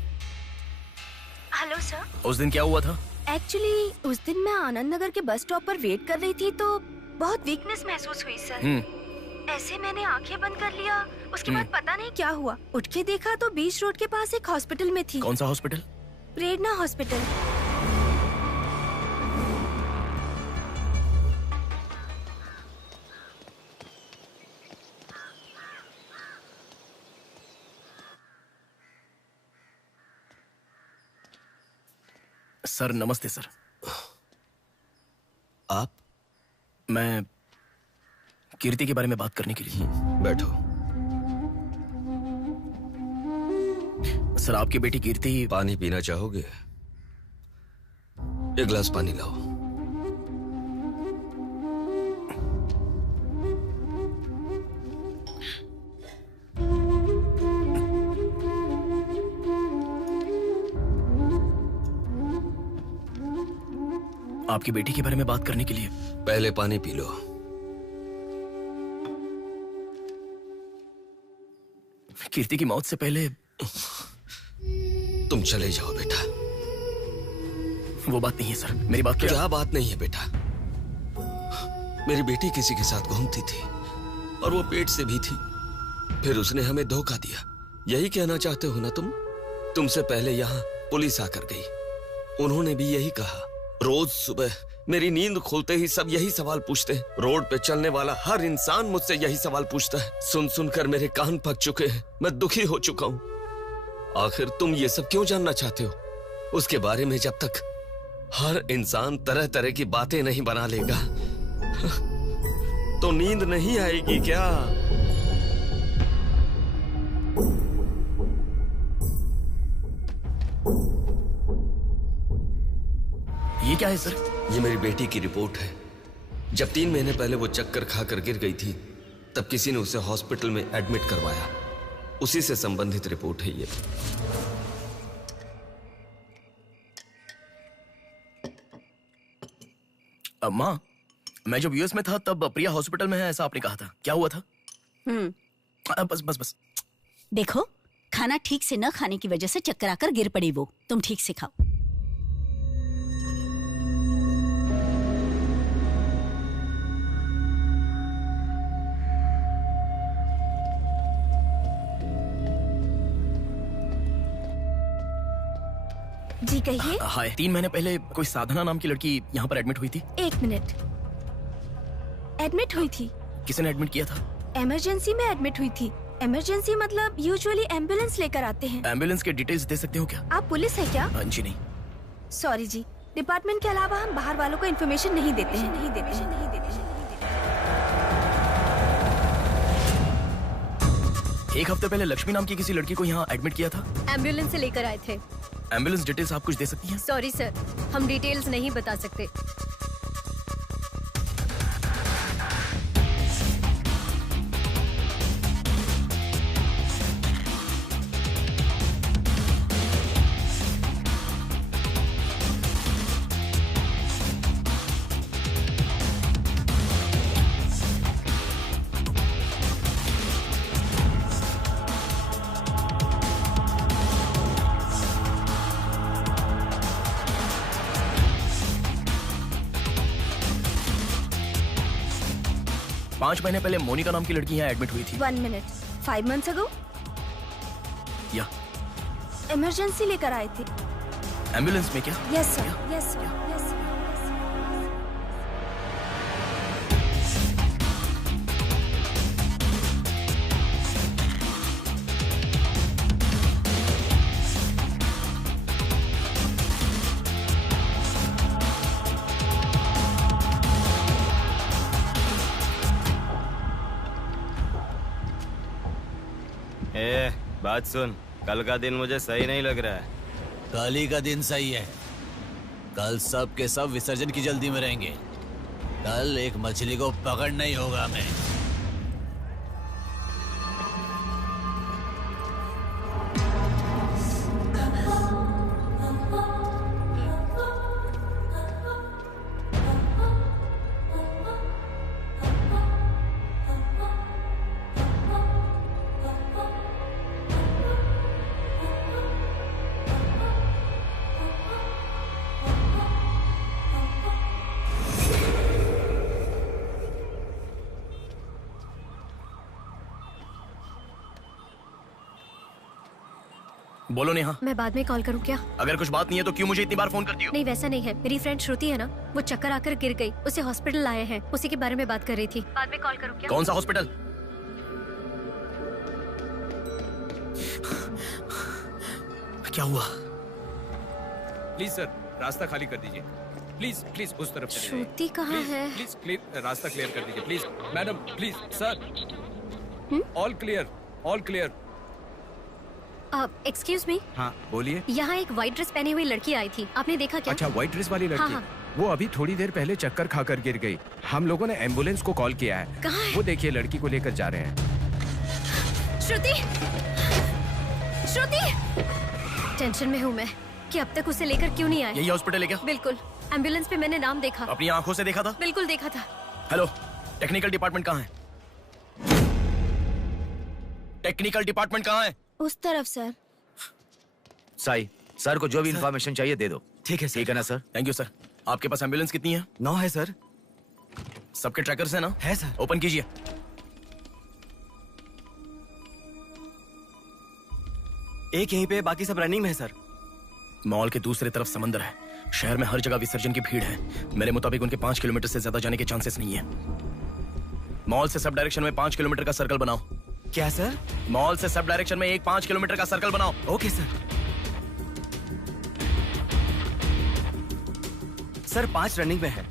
Hello sir. उस दिन क्या हुआ था? एक्चुअली उस दिन मैं आनंद नगर के बस स्टॉप पर वेट कर रही थी तो बहुत वीकनेस महसूस हुई सर। ऐसे मैंने आंखें बंद कर लिया। उसके बाद पता नहीं क्या हुआ, उठ के देखा तो बीच रोड के पास एक हॉस्पिटल में थी। कौन सा हॉस्पिटल? प्रेरणा हॉस्पिटल। सर नमस्ते सर। आप? मैं कीर्ति के बारे में बात करने के लिए। बैठो। सर आपकी बेटी कीर्ति। पानी पीना चाहोगे? एक गिलास पानी लाओ। आपकी बेटी के बारे में बात करने के लिए। पहले पानी पी लो। कीर्ति की मौत से पहले तुम चले जाओ बेटा। वो बात नहीं है सर, मेरी बात क्या बात नहीं है बेटा? मेरी बेटी किसी के साथ घूमती थी और वो पेट से भी थी, फिर उसने हमें धोखा दिया। यही कहना चाहते हो ना तुम? तुमसे पहले यहाँ पुलिस आकर गई, उन्होंने भी यही कहा। रोज सुबह मेरी नींद खुलते ही सब यही सवाल पूछते हैं। रोड पे चलने वाला हर इंसान मुझसे यही सवाल पूछता है। सुन सुनकर मेरे कान पक चुके हैं, मैं दुखी हो चुका हूँ। आखिर तुम ये सब क्यों जानना चाहते हो? उसके बारे में जब तक हर इंसान तरह तरह की बातें नहीं बना लेगा तो नींद नहीं आएगी क्या? ये क्या है सर? ये मेरी बेटी की रिपोर्ट है। जब 3 महीने पहले वो चक्कर खाकर गिर गई थी, तब किसी ने उसे हॉस्पिटल में एडमिट करवाया। उसी से संबंधित रिपोर्ट है ये। माँ, मैं जब यूएस में था तब प्रिया हॉस्पिटल में है ऐसा आपने कहा था, क्या हुआ था? बस बस बस। देखो, खाना ठीक से न खाने की वजह से चक्कर आकर गिर पड़ी वो। तुम ठीक से खाओ। जी कहिए। हाय। 3 महीने पहले कोई साधना नाम की लड़की यहाँ पर एडमिट हुई थी। 1 मिनट। एडमिट हुई थी? किसने एडमिट किया था? इमरजेंसी में एडमिट हुई थी। इमरजेंसी मतलब यूजुअली एम्बुलेंस लेकर आते हैं। एम्बुलेंस के डिटेल्स दे सकते हो क्या? आप पुलिस है क्या? जी नहीं। सॉरी जी, डिपार्टमेंट के अलावा हम बाहर वालों को इन्फॉर्मेशन नहीं देते हैं। एक हफ्ते पहले लक्ष्मी नाम की किसी लड़की को यहाँ एडमिट किया था। एम्बुलेंस से लेकर आए थे। एम्बुलेंस डिटेल्स आप कुछ दे सकती हैं? सॉरी सर, हम डिटेल्स नहीं बता सकते। पांच महीने पहले मोनिका नाम की लड़की यहाँ एडमिट हुई थी। 1 मिनट। 5 months ago? या इमरजेंसी लेकर आए थे। एम्बुलेंस में क्या? Yes sir, yes sir, yes sir. बात सुन, कल का दिन मुझे सही नहीं लग रहा है। कल ही का दिन सही है। कल सब के सब विसर्जन की जल्दी में रहेंगे। कल एक मछली को पकड़ना ही होगा हमें। बोलो नेहा। मैं बाद में कॉल करूं क्या? अगर कुछ बात नहीं है तो क्यों मुझे इतनी बार फोन करती हो? नहीं वैसा नहीं है, मेरी फ्रेंड श्रुति है ना, वो चक्कर आकर गिर गई, उसे हॉस्पिटल लाए हैं, उसी के बारे में बात कर रही थी। बाद में कॉल करूं क्या? कौन सा हॉस्पिटल? क्या हुआ? प्लीज सर, रास्ता खाली कर दीजिए। प्लीज प्लीज उस तरफ चले जाइए। श्रुति कहाँ है? प्लीज क्लियर, रास्ता क्लियर कर दीजिए please. Madam please sir, all clear, all clear. Excuse me. हाँ बोलिए। यहाँ एक व्हाइट ड्रेस पहनी हुई लड़की आई थी, आपने देखा क्या? अच्छा, व्हाइट ड्रेस वाली लड़की? हाँ। वो अभी थोड़ी देर पहले चक्कर खाकर गिर गई। हम लोगों ने एम्बुलेंस को कॉल किया है। कहाँ है? वो देखिए लड़की को लेकर जा रहे हैं। श्रुति, श्रुति! टेंशन में हूँ मैं कि अब तक उसे लेकर क्यों नहीं आए। यही हॉस्पिटल है क्या? बिल्कुल। एम्बुलेंस पे मैंने नाम देखा। अपनी आंखों से देखा था? बिल्कुल देखा था। हेलो, टेक्निकल डिपार्टमेंट कहाँ है? टेक्निकल डिपार्टमेंट कहाँ है? उस तरफ सर। साई, सर को जो भी इंफॉर्मेशन चाहिए दे दो। ठीक है सर। ठीक है ना सर? Thank you sir. आपके पास एम्बुलेंस कितनी है? 9 है सर। सबके ट्रैकर्स है ना? है सर। ओपन कीजिए। एक यहीं पे, बाकी सब रनिंग में है सर। मॉल के दूसरी तरफ समंदर है। शहर में हर जगह विसर्जन की भीड़ है। मेरे मुताबिक उनके 5 किलोमीटर से ज्यादा जाने के चांसेस नहीं है। मॉल से सब डायरेक्शन में 5 किलोमीटर का सर्कल बनाओ। क्या सर? मॉल से सब डायरेक्शन में एक 5 किलोमीटर का सर्कल बनाओ। Okay sir. सर 5 रनिंग में है।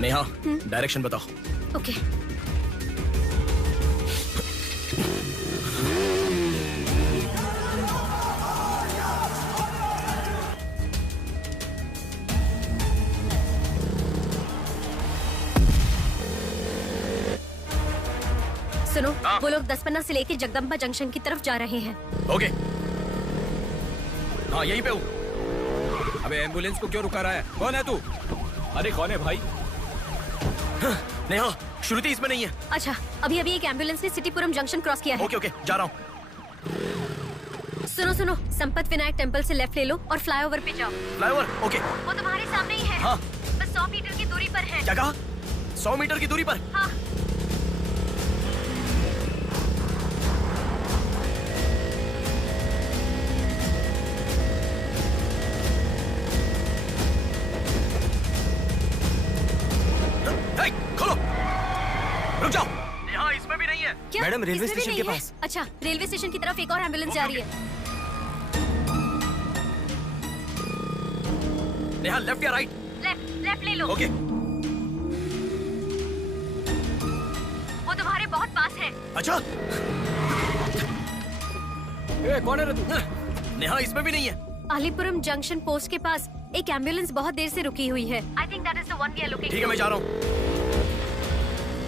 नेहा, डायरेक्शन बताओ। ओके। सुनो, वो लोग 10 से लेके जगदम्बा जंक्शन की तरफ जा रहे हैं। ओके। हाँ, यहीं पे हूँ। अबे एम्बुलेंस को क्यों रुका रहा है? कौन है तू? अरे कौन है भाई? नेहा, श्रुति इसमें नहीं है। अच्छा, अभी एक एम्बुलेंस ने सिटीपुरम जंक्शन क्रॉस किया है। ओके, जा रहा हूँ। सुनो, संपत विनायक टेम्पल से लेफ्ट ले लो और फ्लाईओवर पे जाओ। फ्लाईओवर? ओके। वो तुम्हारे सामने ही है। हाँ। बस 100 मीटर की दूरी पर है। क्या कहा? 100 मीटर की दूरी पर? हाँ। खोलो। रुक जाओ। यहाँ इसमें भी नहीं है। क्या? मैडम, रेलवे इसमें भी स्टेशन नहीं के है? पास। अच्छा, रेलवे स्टेशन की तरफ एक और एम्बुलेंस जा रही है। नेहा, लेफ्ट या राइट? लेफ्ट ले लो। ओके। वो तुम्हारे बहुत पास है। अच्छा। कौन है रे तू? नेहा, इसमें भी नहीं है। अलीपुरम जंक्शन पोस्ट के पास एक एम्बुलेंस बहुत देर से रुकी हुई है। I think that is the one we are looking ठीक है, मैं जा रहा हूँ।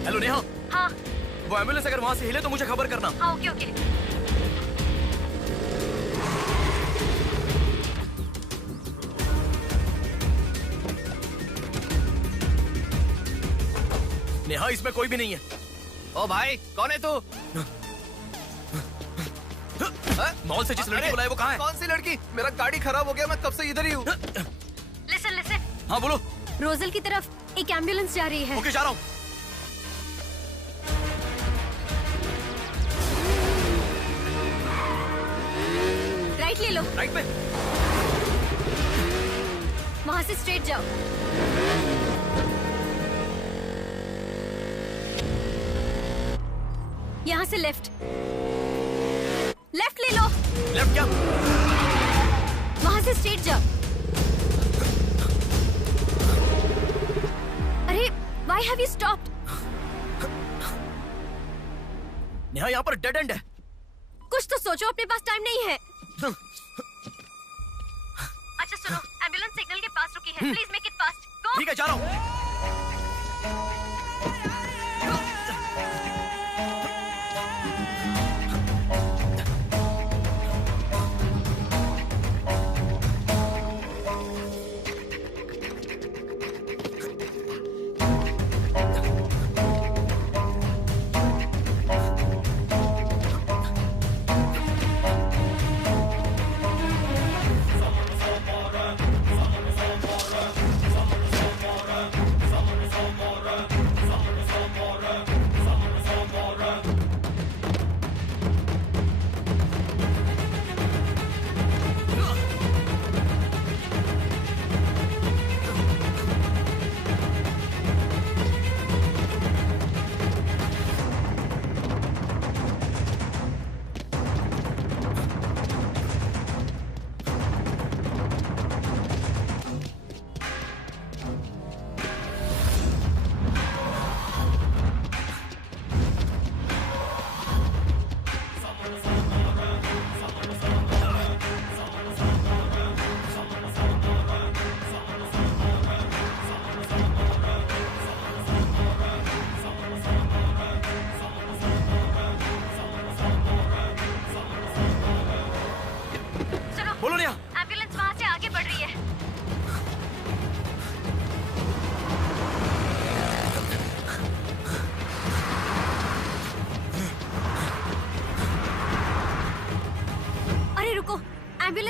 हेलो नेहा। हाँ। वो एम्बुलेंस अगर वहाँ से हिले तो मुझे खबर करना। हाँ, ओके। नेहा, इसमें कोई भी नहीं है। ओ भाई, कौन है तू? मॉल से जिस लड़की को बुलाया वो कहाँ है? कौन सी लड़की? मेरा गाड़ी खराब हो गया, मैं कब से इधर ही हूँ। लिसन। हाँ बोलो। रोजल की तरफ एक एम्बुलेंस जा रही है। ओके, जा रहा हूँ। राइट ले लो। राइट पे। वहाँ से स्ट्रेट जाओ। यहाँ से लेफ्ट ले लो। लेफ्ट क्या? वहाँ से स्ट्रेट जाओ। अरे, why have you stopped? Neha, यहाँ पर डेड एंड है। कुछ तो सोचो, अपने पास टाइम नहीं है। अच्छा सुनो, एम्बुलेंस सिग्नल के पास रुकी है। Please make it fast. Go. ठीक है, जा रहा हूँ।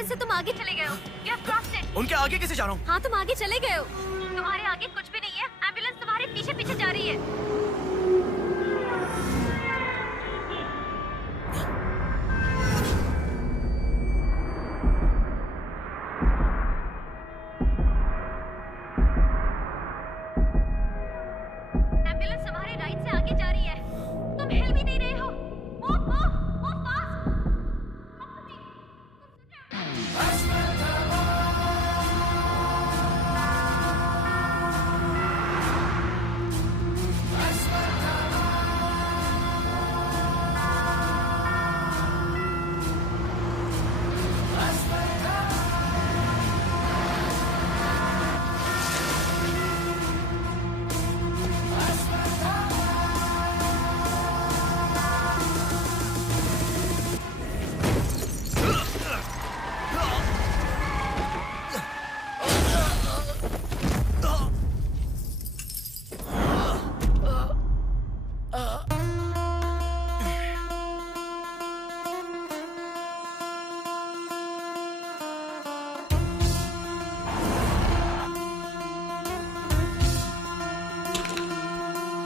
से तुम आगे चले गए हो। You have crossed it. उनके आगे कैसे जा रहा हूँ? हाँ, तुम आगे चले गए हो। तुम्हारे आगे कुछ भी नहीं है। एम्बुलेंस तुम्हारे पीछे पीछे जा रही है। एम्बुलेंस तुम्हारे राइट से आगे जा रही है। तुम हिल भी नहीं रहे हो। Move, move, move fast.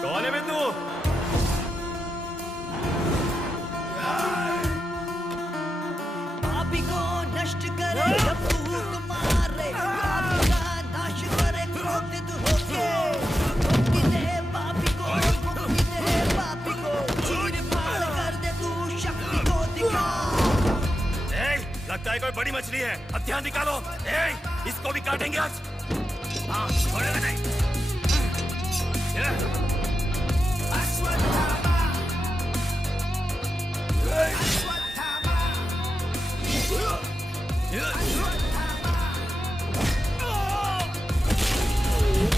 कौन है बिंदु? पापी को नष्ट करे जब फूक मारे, पापी का नाश करे क्रोधित होके। मुक्ति दे पापी को, मुक्ति दे पापी को, चीर फाड़ कर दे तू शक्ति को दिखा। लगता है कोई बड़ी मछली है। हथियार निकालो। इसको भी काटेंगे आज। हाँ, छोड़ेगा नहीं।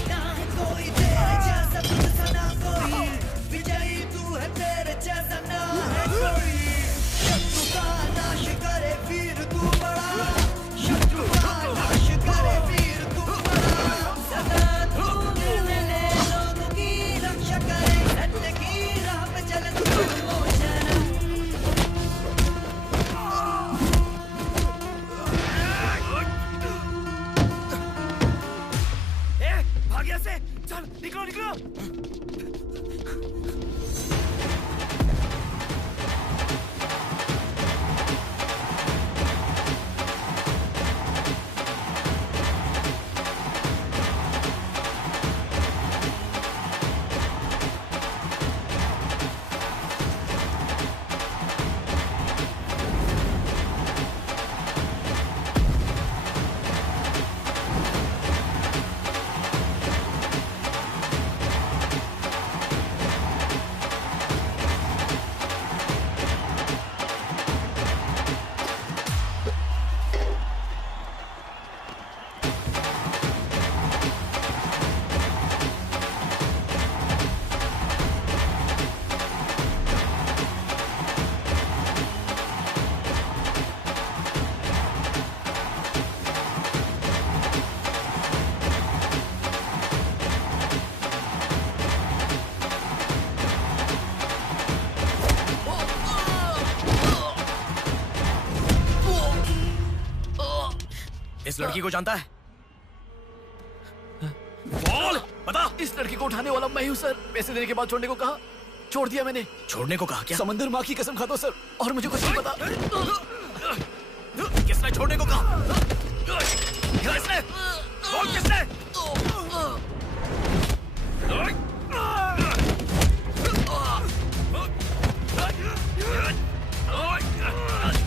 ना है कोई तेरे जैसा, तुझसा ना कोई। विजयी तू है, तेरे जैसा ना है कोई। शत्रु का नाश करे वीर तू बड़ा, शत्रु का नाश करे वीर तू बड़ा। सदा तू निर्णय लोगों की रक्षा करे, सत्य की राह पे चले तू मोचन। भाग्य से चल, निकलो निकलो। इस लड़की को जानता है? बोल, बता। इस लड़की को उठाने वाला मैं ही हूँ सर। पैसे देने के बाद छोड़ने को कहा, छोड़ दिया मैंने। छोड़ने को कहा क्या? समंदर माँ की कसम खाता हूँ सर, और मुझे कुछ नहीं पता। किसने छोड़ने को कहा? किसने? बोल किसने?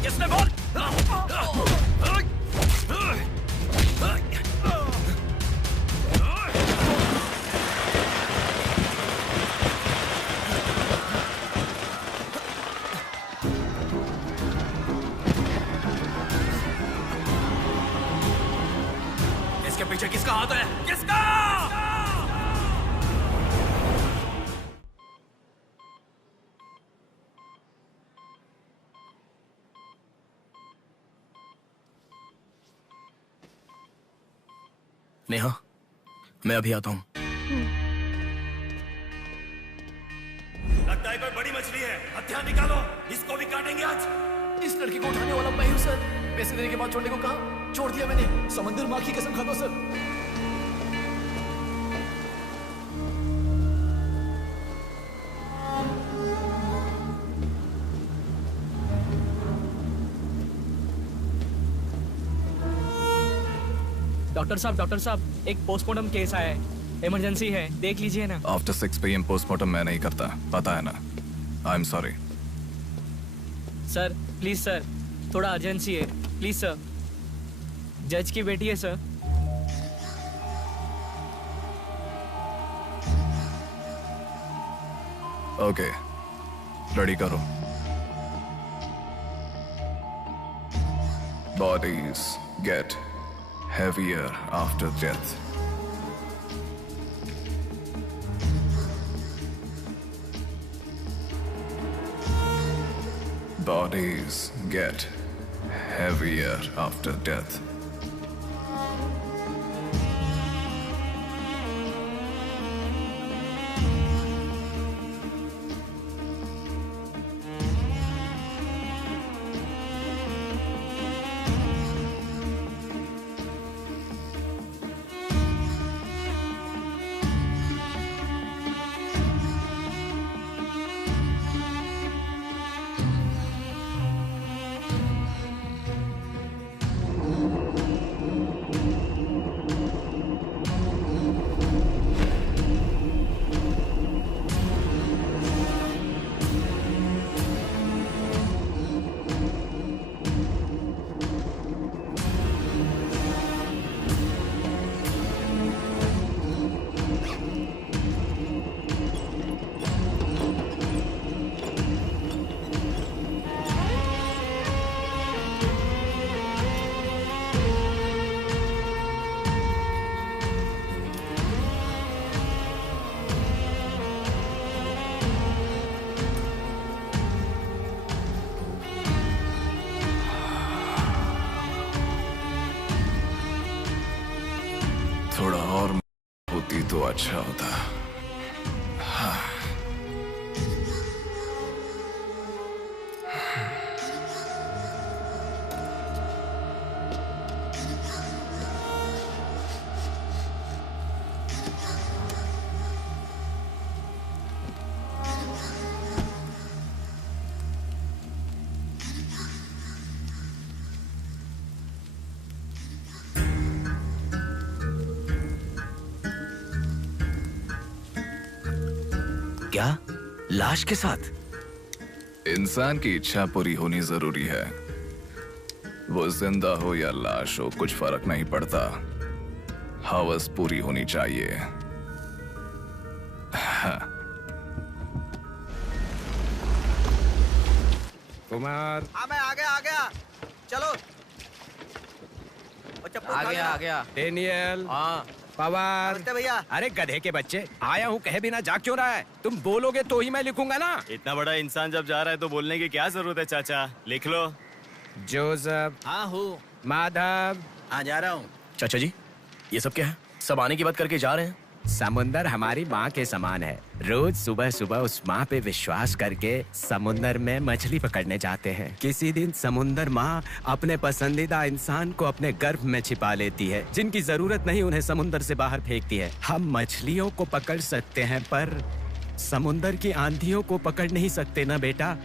किसने बोल? इसके पीछे किसका हाथ है? किसका? नेहा, मैं अभी आता हूँ। लगता है कोई बड़ी मछली है। हथियार निकालो, इसको भी काटेंगे आज। इस लड़की को उठाने वाला मैं हूँ सर। पैसे देने के बाद छोड़ने को कहा, छोड़ दिया मैंने। समंदर माँ की कसम खाता हूं सर। डॉक्टर साहब, एक पोस्टमार्टम केस आया है, इमरजेंसी है, देख लीजिए ना। आफ्टर 6 PM पोस्टमार्टम मैं नहीं करता, पता है ना। I am sorry sir, please sir, थोड़ा अर्जेंसी है, प्लीज सर। जज की बेटी है सर। ओके, रेडी करो। Bodies get heavier after death. Bodies get heavier after death. थोड़ा और होती तो अच्छा होता। हाँ। क्या? लाश के साथ? इंसान की इच्छा पूरी होनी जरूरी है। वो जिंदा हो या लाश हो, कुछ फर्क नहीं पड़ता। हवस पूरी होनी चाहिए। हाँ। कुमार, हाँ मैं आ गया। चलो। आ गया। डेनियल। हाँ। पवार। भैया। अरे गधे के बच्चे, आया हूँ कहे बिना जाग क्यों रहा है? तुम बोलोगे तो ही मैं लिखूंगा ना। इतना बड़ा इंसान जब जा रहा है तो बोलने की क्या जरूरत है चाचा? लिख लो। जोसेफ। हाँ हूँ। माधव। हाँ जा रहा हूँ। चाचा जी, ये सब क्या है? सब आने की बात करके जा रहे हैं। समुंदर हमारी माँ के समान है। रोज सुबह सुबह उस माँ पे विश्वास करके समुंदर में मछली पकड़ने जाते हैं। किसी दिन समुंदर माँ अपने पसंदीदा इंसान को अपने गर्भ में छिपा लेती है। जिनकी जरूरत नहीं उन्हें समुंदर से बाहर फेंकती है। हम मछलियों को पकड़ सकते हैं पर समुंदर की आंधियों को पकड़ नहीं सकते ना बेटा।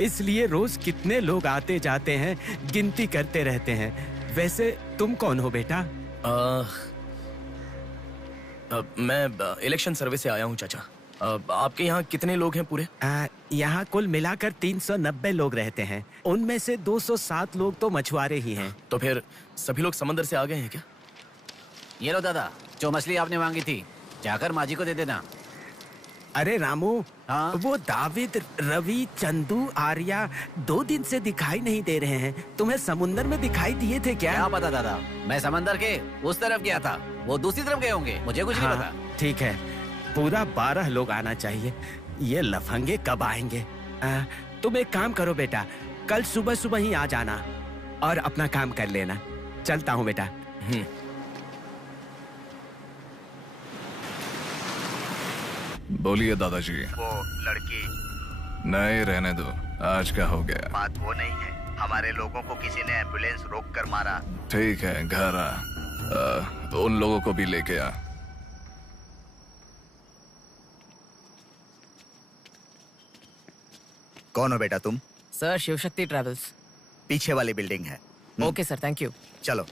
इसलिए रोज कितने लोग आते जाते हैं, गिनती करते रहते हैं। वैसे तुम कौन हो बेटा? मैं इलेक्शन सर्वे से आया हूँ चाचा। आपके यहाँ कितने लोग हैं पूरे? यहाँ कुल मिलाकर 390 लोग रहते हैं। उनमें से 207 लोग तो मछुआरे ही हैं। तो फिर सभी लोग समंदर से आ गए हैं क्या? ये लो दादा, जो मछली आपने मांगी थी, जाकर माँ जी को दे देना। अरे रामू, हाँ? वो दाविद, रवि, चंदू, आर्या 2 दिन से दिखाई नहीं दे रहे हैं। तुम्हें समुंदर में दिखाई दिए थे क्या? क्या पता दादा, मैं समंदर के उस तरफ गया था, वो दूसरी तरफ गए होंगे, मुझे कुछ नहीं पता। ठीक है, पूरा 12 लोग आना चाहिए। ये लफंगे कब आएंगे? तुम एक काम करो बेटा, कल सुबह सुबह ही आ जाना और अपना काम कर लेना। चलता हूँ बेटा। बोलिए दादाजी। वो लड़की। नहीं रहने दो, आज का हो गया। बात वो नहीं है, हमारे लोगों को किसी ने एम्बुलेंस रोक कर मारा। ठीक है, घर आ। उन लोगों को भी लेके आ। कौन हो बेटा तुम? Sir, Shivshakti travels. पीछे वाली बिल्डिंग है। Okay sir, thank you. चलो।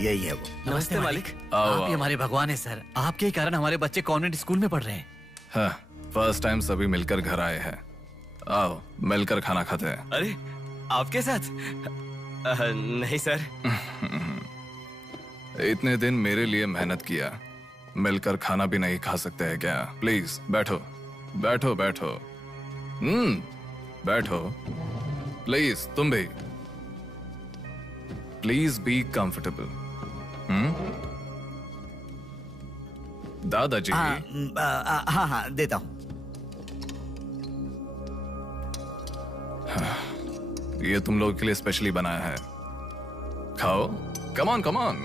यही है वो। नमस्ते मालिक। आओ, आप ही हमारे भगवान है सर। आपके ही कारण हमारे बच्चे कॉन्वेंट स्कूल में पढ़ रहे हैं। हाँ, फर्स्ट टाइम सभी मिलकर घर आए हैं। आओ, मिलकर खाना खाते हैं। अरे, आपके साथ? नहीं सर। इतने दिन मेरे लिए मेहनत किया, मिलकर खाना भी नहीं खा सकते हैं क्या? प्लीज बैठो, बैठो, बैठो। बैठो। प्लीज तुम भी। Please be comfortable. दादाजी। हाँ हाँ, देता हूँ। ये तुम लोगों के लिए स्पेशली बनाया है, खाओ। Come on, come on.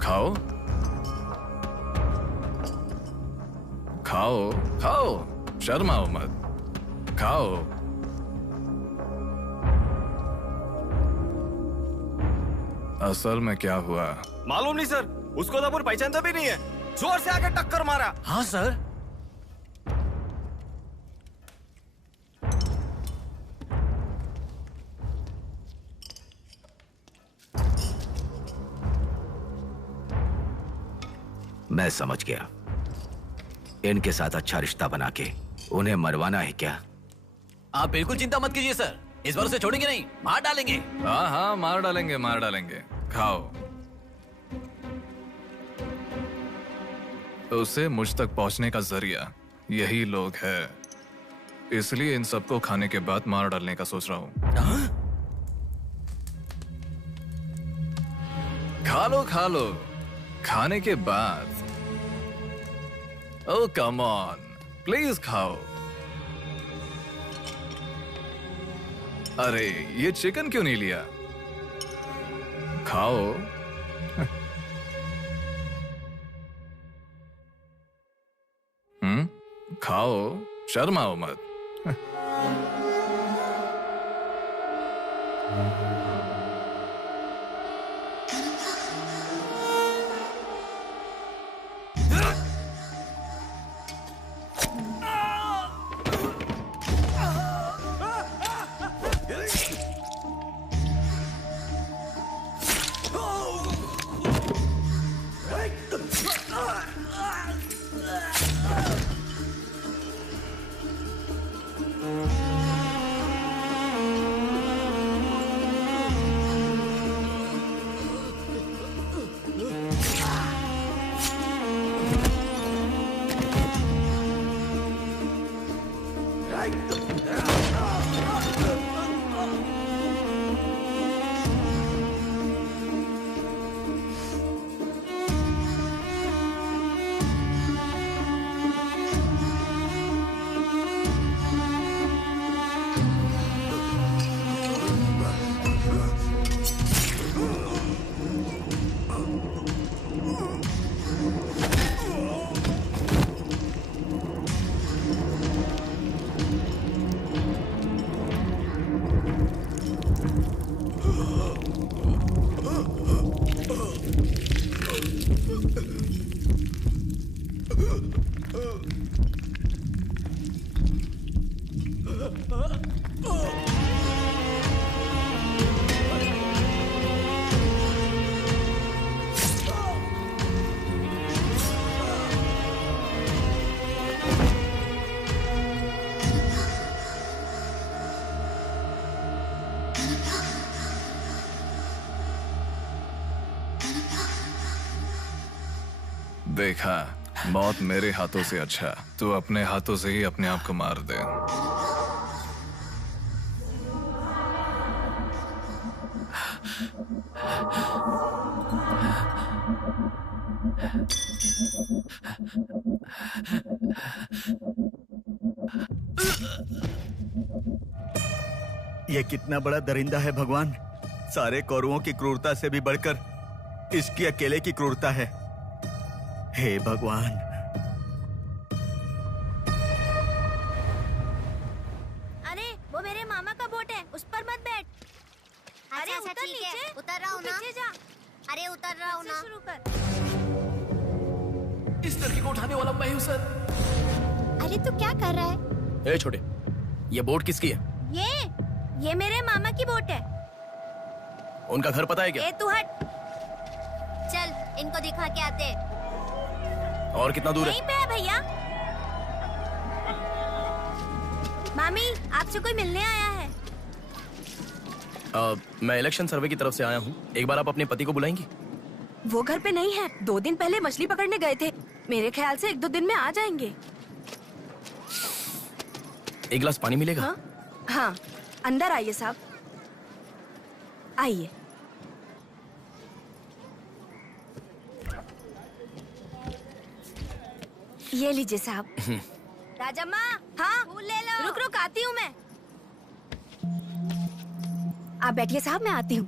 खाओ, खाओ, खाओ, शर्माओ मत, खाओ। असल में क्या हुआ मालूम नहीं सर, उसको तो पहचानता भी नहीं है। जोर से आके टक्कर मारा। हाँ सर। मैं समझ गया। इनके साथ अच्छा रिश्ता बना के उन्हें मरवाना है क्या? आप बिल्कुल चिंता मत कीजिए सर, इस बार उसे छोड़ेंगे नहीं, मार डालेंगे। हाँ हाँ, मार डालेंगे, मार डालेंगे। खाओ। उसे मुझ तक पहुंचने का जरिया यही लोग है, इसलिए इन सबको खाने के बाद मार डालने का सोच रहा हूं। खा लो, खा लो। खाने के बाद। ओह कम ऑन, प्लीज खाओ। अरे, ये चिकन क्यों नहीं लिया? खाओ। खाओ, शर्माओ मत। देखा, मौत मेरे हाथों से अच्छा तू अपने हाथों से ही अपने आप को मार दे। ये कितना बड़ा दरिंदा है भगवान। सारे कौरवों की क्रूरता से भी बढ़कर इसकी अकेले की क्रूरता है। हे भगवान। अरे वो मेरे मामा का बोट है, उस पर मत बैठ। अरे अच्छा, उतर ठीक है, नीचे, उतर रहा हूँ ना। पीछे जा। अरे उतर रहा हूँ ना। शुरू कर। इस लड़की को उठाने वाला मैं हूँ सर। अरे तू क्या कर रहा है? ए छोटे, ये बोट किसकी है? ये मेरे मामा की बोट है। उनका घर पता है क्या? ए तू हट। चल इनको दिखा के आते। और कितना दूर यहीं पे है भैया। मामी आपसे कोई मिलने आया है। मैं इलेक्शन सर्वे की तरफ से आया हूँ। एक बार आप अपने पति को बुलाएंगी? वो घर पे नहीं है, 2 दिन पहले मछली पकड़ने गए थे। मेरे ख्याल से 1-2 दिन में आ जाएंगे। एक गिलास पानी मिलेगा? हाँ, अंदर आइए साहब, आइए। ये लीजिए साहब। राजम्मा, हाँ फूल ले लो। रुक रुक आती हूँ मैं। आप बैठिए साहब, मैं आती हूँ।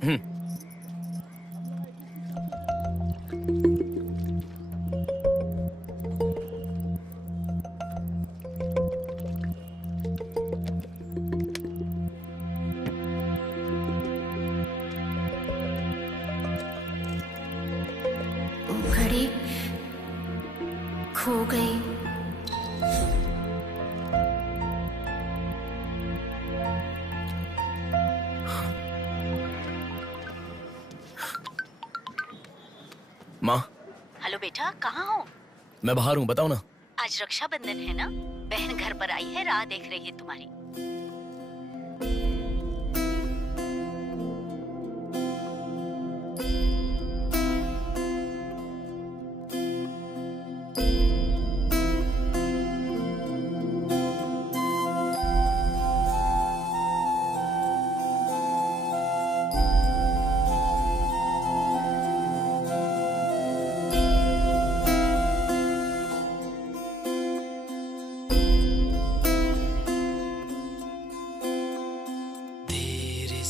घड़ी खो गई। माँ, हेलो बेटा, कहाँ हो? मैं बाहर हूँ, बताओ ना। आज रक्षाबंधन है ना, बहन घर पर आई है, राह देख रही है तुम्हारी।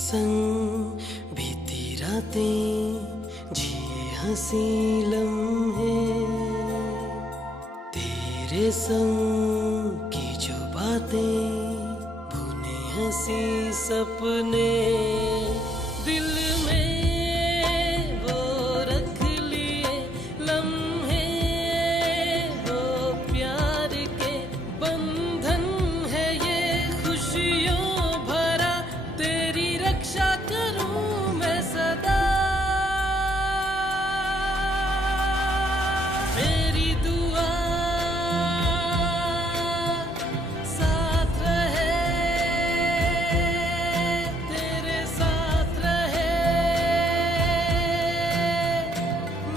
संग बीती रातें जिए हंसी लम्हे, तेरे संग की जो बातें बुने हंसी सपने, दिल में वो रख लिए लम्हे, वो प्यार के बंधन है ये खुशियों भरा, तेरी रक्षा करूं मैं सदा, मेरी दुआ साथ रहे, तेरे साथ रहे,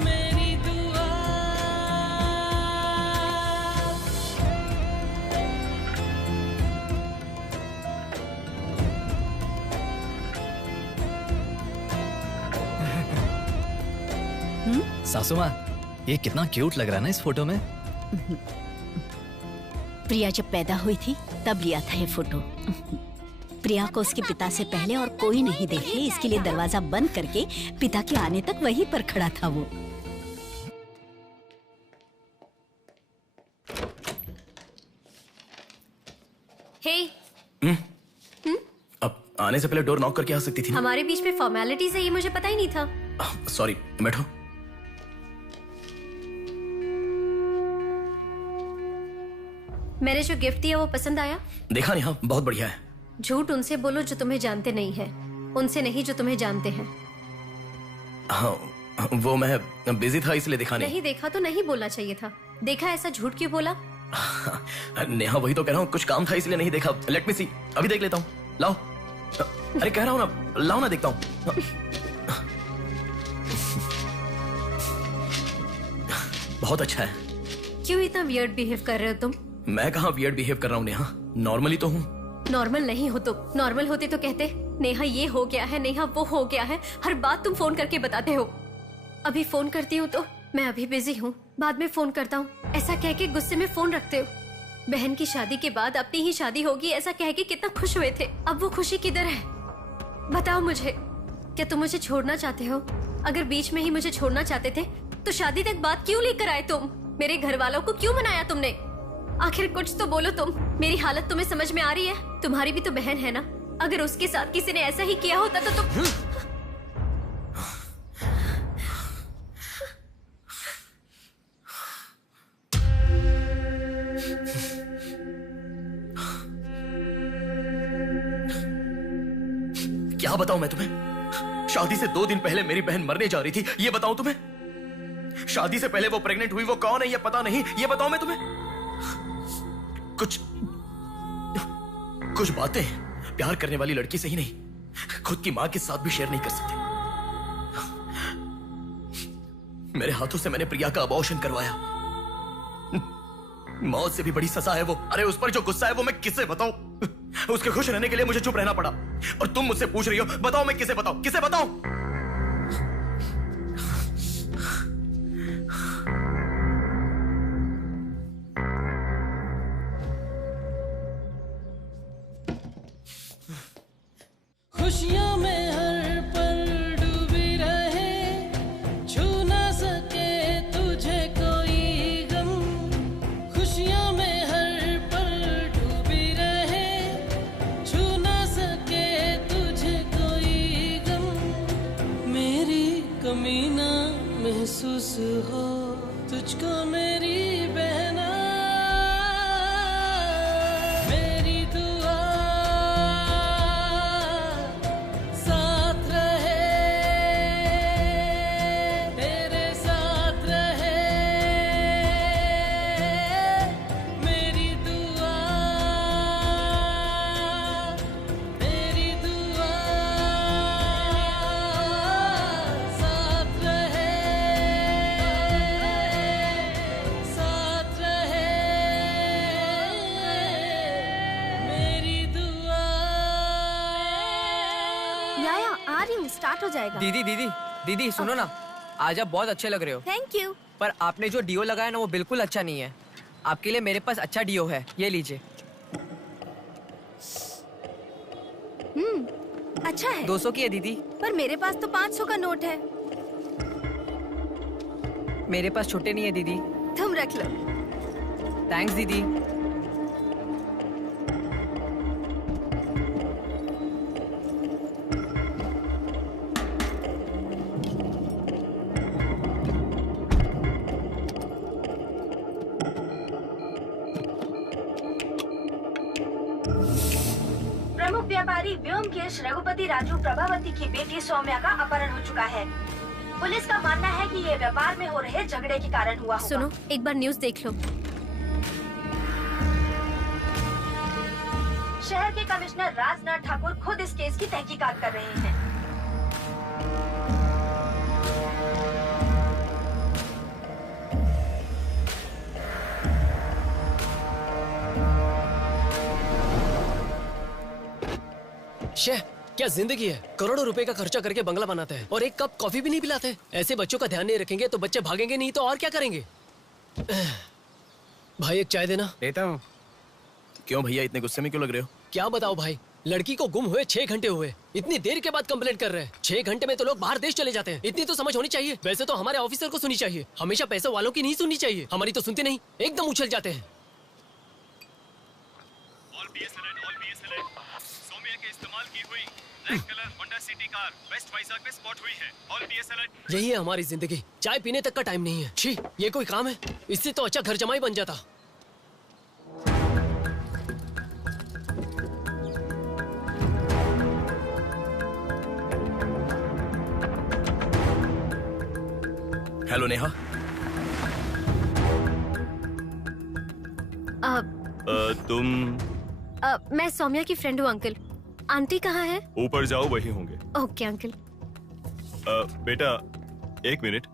मेरी दुआ। सासू माँ, ये कितना क्यूट लग रहा है ना इस फोटो में। प्रिया जब पैदा हुई थी तब लिया था ये फोटो। प्रिया को उसके पिता से पहले और कोई नहीं देखे, इसके लिए दरवाजा बंद करके पिता के आने तक वहीं पर खड़ा था वो। हे, अब आने से पहले डोर नॉक करके आ सकती थी ना? हमारे बीच में फॉर्मेलिटीज है, ये मुझे पता ही नहीं था। सॉरी, बैठो। मैंने जो गिफ्ट दिया वो पसंद आया? देखा नहीं? हाँ, बहुत बढ़िया है। झूठ उनसे बोलो जो तुम्हें जानते नहीं है, उनसे नहीं जो तुम्हें जानते हैं। हाँ, वो मैं बिजी था इसलिए देखा नहीं। नहीं देखा तो नहीं बोलना चाहिए था। देखा ऐसा झूठ क्यों बोला? नेहा, वही तो कह रहा हूँ, कुछ काम था इसलिए नहीं देखा। लेट मी सी, अभी देख लेता हूँ। लाओ। अरे कह रहा हूँ ना, लाओ ना, देखता हूँ। बहुत अच्छा है। क्यों इतना वियर्ड बिहेव कर रहे हो तुम? मैं कहाँ वियर्ड बिहेव कर रहा हूँ नेहा, नॉर्मली तो हूँ। नॉर्मल नहीं हो तुम। नॉर्मल होते तो कहते नेहा ये हो गया है, नेहा वो हो गया है। हर बात तुम फोन करके बताते हो। अभी फोन करती हूँ तो मैं अभी बिजी हूँ, बाद में फोन करता हूँ, ऐसा कह के गुस्से में फोन रखते हो। बहन की शादी के बाद अपनी ही शादी होगी ऐसा कह के कितना खुश हुए थे, अब वो खुशी किधर है? बताओ मुझे, क्या तुम मुझे छोड़ना चाहते हो? अगर बीच में ही मुझे छोड़ना चाहते थे तो शादी तक बात क्यों लेकर आए तुम? मेरे घर वालों को क्यों मनाया तुमने? आखिर कुछ तो बोलो तुम। मेरी हालत तुम्हें समझ में आ रही है? तुम्हारी भी तो बहन है ना, अगर उसके साथ किसी ने ऐसा ही किया होता तो तुम क्या बताऊं मैं तुम्हें? शादी से 2 दिन पहले मेरी बहन मरने जा रही थी, ये बताऊं तुम्हें? शादी से पहले वो प्रेग्नेंट हुई, वो कौन है ये पता नहीं, ये बताऊं मैं तुम्हें? कुछ बातें प्यार करने वाली लड़की से ही नहीं, खुद की मां के साथ भी शेयर नहीं कर सकते। मेरे हाथों से मैंने प्रिया का अबॉर्शन करवाया। मौत से भी बड़ी सजा है वो। अरे उस पर जो गुस्सा है वो मैं किसे बताऊं? उसके खुश रहने के लिए मुझे चुप रहना पड़ा। और तुम मुझसे पूछ रही हो, बताओ मैं किसे बताऊं? किसे बताऊं? खुशियों में हर पल डूबी रहे, छू ना सके तुझे कोई गम। खुशियों में हर पल डूबी रहे, छू ना सके तुझे कोई गम। मेरी कमी ना महसूस हो तुझको मेरी बहना। मेरी दुआ साथ रहे, तेरे साथ रहे। मेरी दुआ साथ रहे, साथ रहे। मेरी दुआ। याया आ रही हूँ, स्टार्ट हो जाएगा। दीदी दीदी दीदी सुनो ना, आज आप बहुत अच्छे लग रहे हो। Thank you. पर आपने जो डिओ लगाया ना वो बिल्कुल अच्छा नहीं है। आपके लिए मेरे पास अच्छा डिओ है, ये लीजिए। अच्छा है। 200 की है दीदी। पर मेरे पास तो 500 का नोट है। मेरे पास छोटे नहीं है दीदी। तुम रख लो। थैंक्स दीदी। प्रमुख व्यापारी व्योमकेश रघुपति राजू प्रभावती की बेटी सौम्या का अपहरण हो चुका है। पुलिस का मानना है कि ये व्यापार में हो रहे झगड़े के कारण हुआ होगा। सुनो, एक बार न्यूज़ देख लो। शहर के कमिश्नर राजनाथ ठाकुर खुद इस केस की तहकीकात कर रहे हैं। शेह, क्या जिंदगी है? करोड़ों रुपए का खर्चा करके बंगला बनाते हैं और एक कप कॉफी भी नहीं पिलाते। ऐसे बच्चों का ध्यान नहीं रखेंगे तो बच्चे भागेंगे नहीं तो और क्या करेंगे? भाई एक चाय देना। देता हूँ। क्यों भैया इतने गुस्से में क्यों लग रहे हो? क्या बताओ भाई, लड़की को गुम हुए 6 घंटे हुए, इतनी देर के बाद कंप्लेंट कर रहे हैं। 6 घंटे में तो लोग बाहर देश चले जाते हैं। इतनी तो समझ होनी चाहिए। वैसे तो हमारे ऑफिसर को सुनी चाहिए, हमेशा पैसे वालों की नहीं सुननी चाहिए। हमारी तो सुनते नहीं, एकदम उछल जाते हैं। यही है हमारी जिंदगी। चाय पीने तक का टाइम नहीं है। छी, ये कोई काम है? इससे तो अच्छा घर जमाई बन जाता। हेलो नेहा। तुम? मैं सौम्या की फ्रेंड हूँ अंकल। आंटी कहाँ है? ऊपर जाओ, वही होंगे। Okay uncle. बेटा 1 मिनट।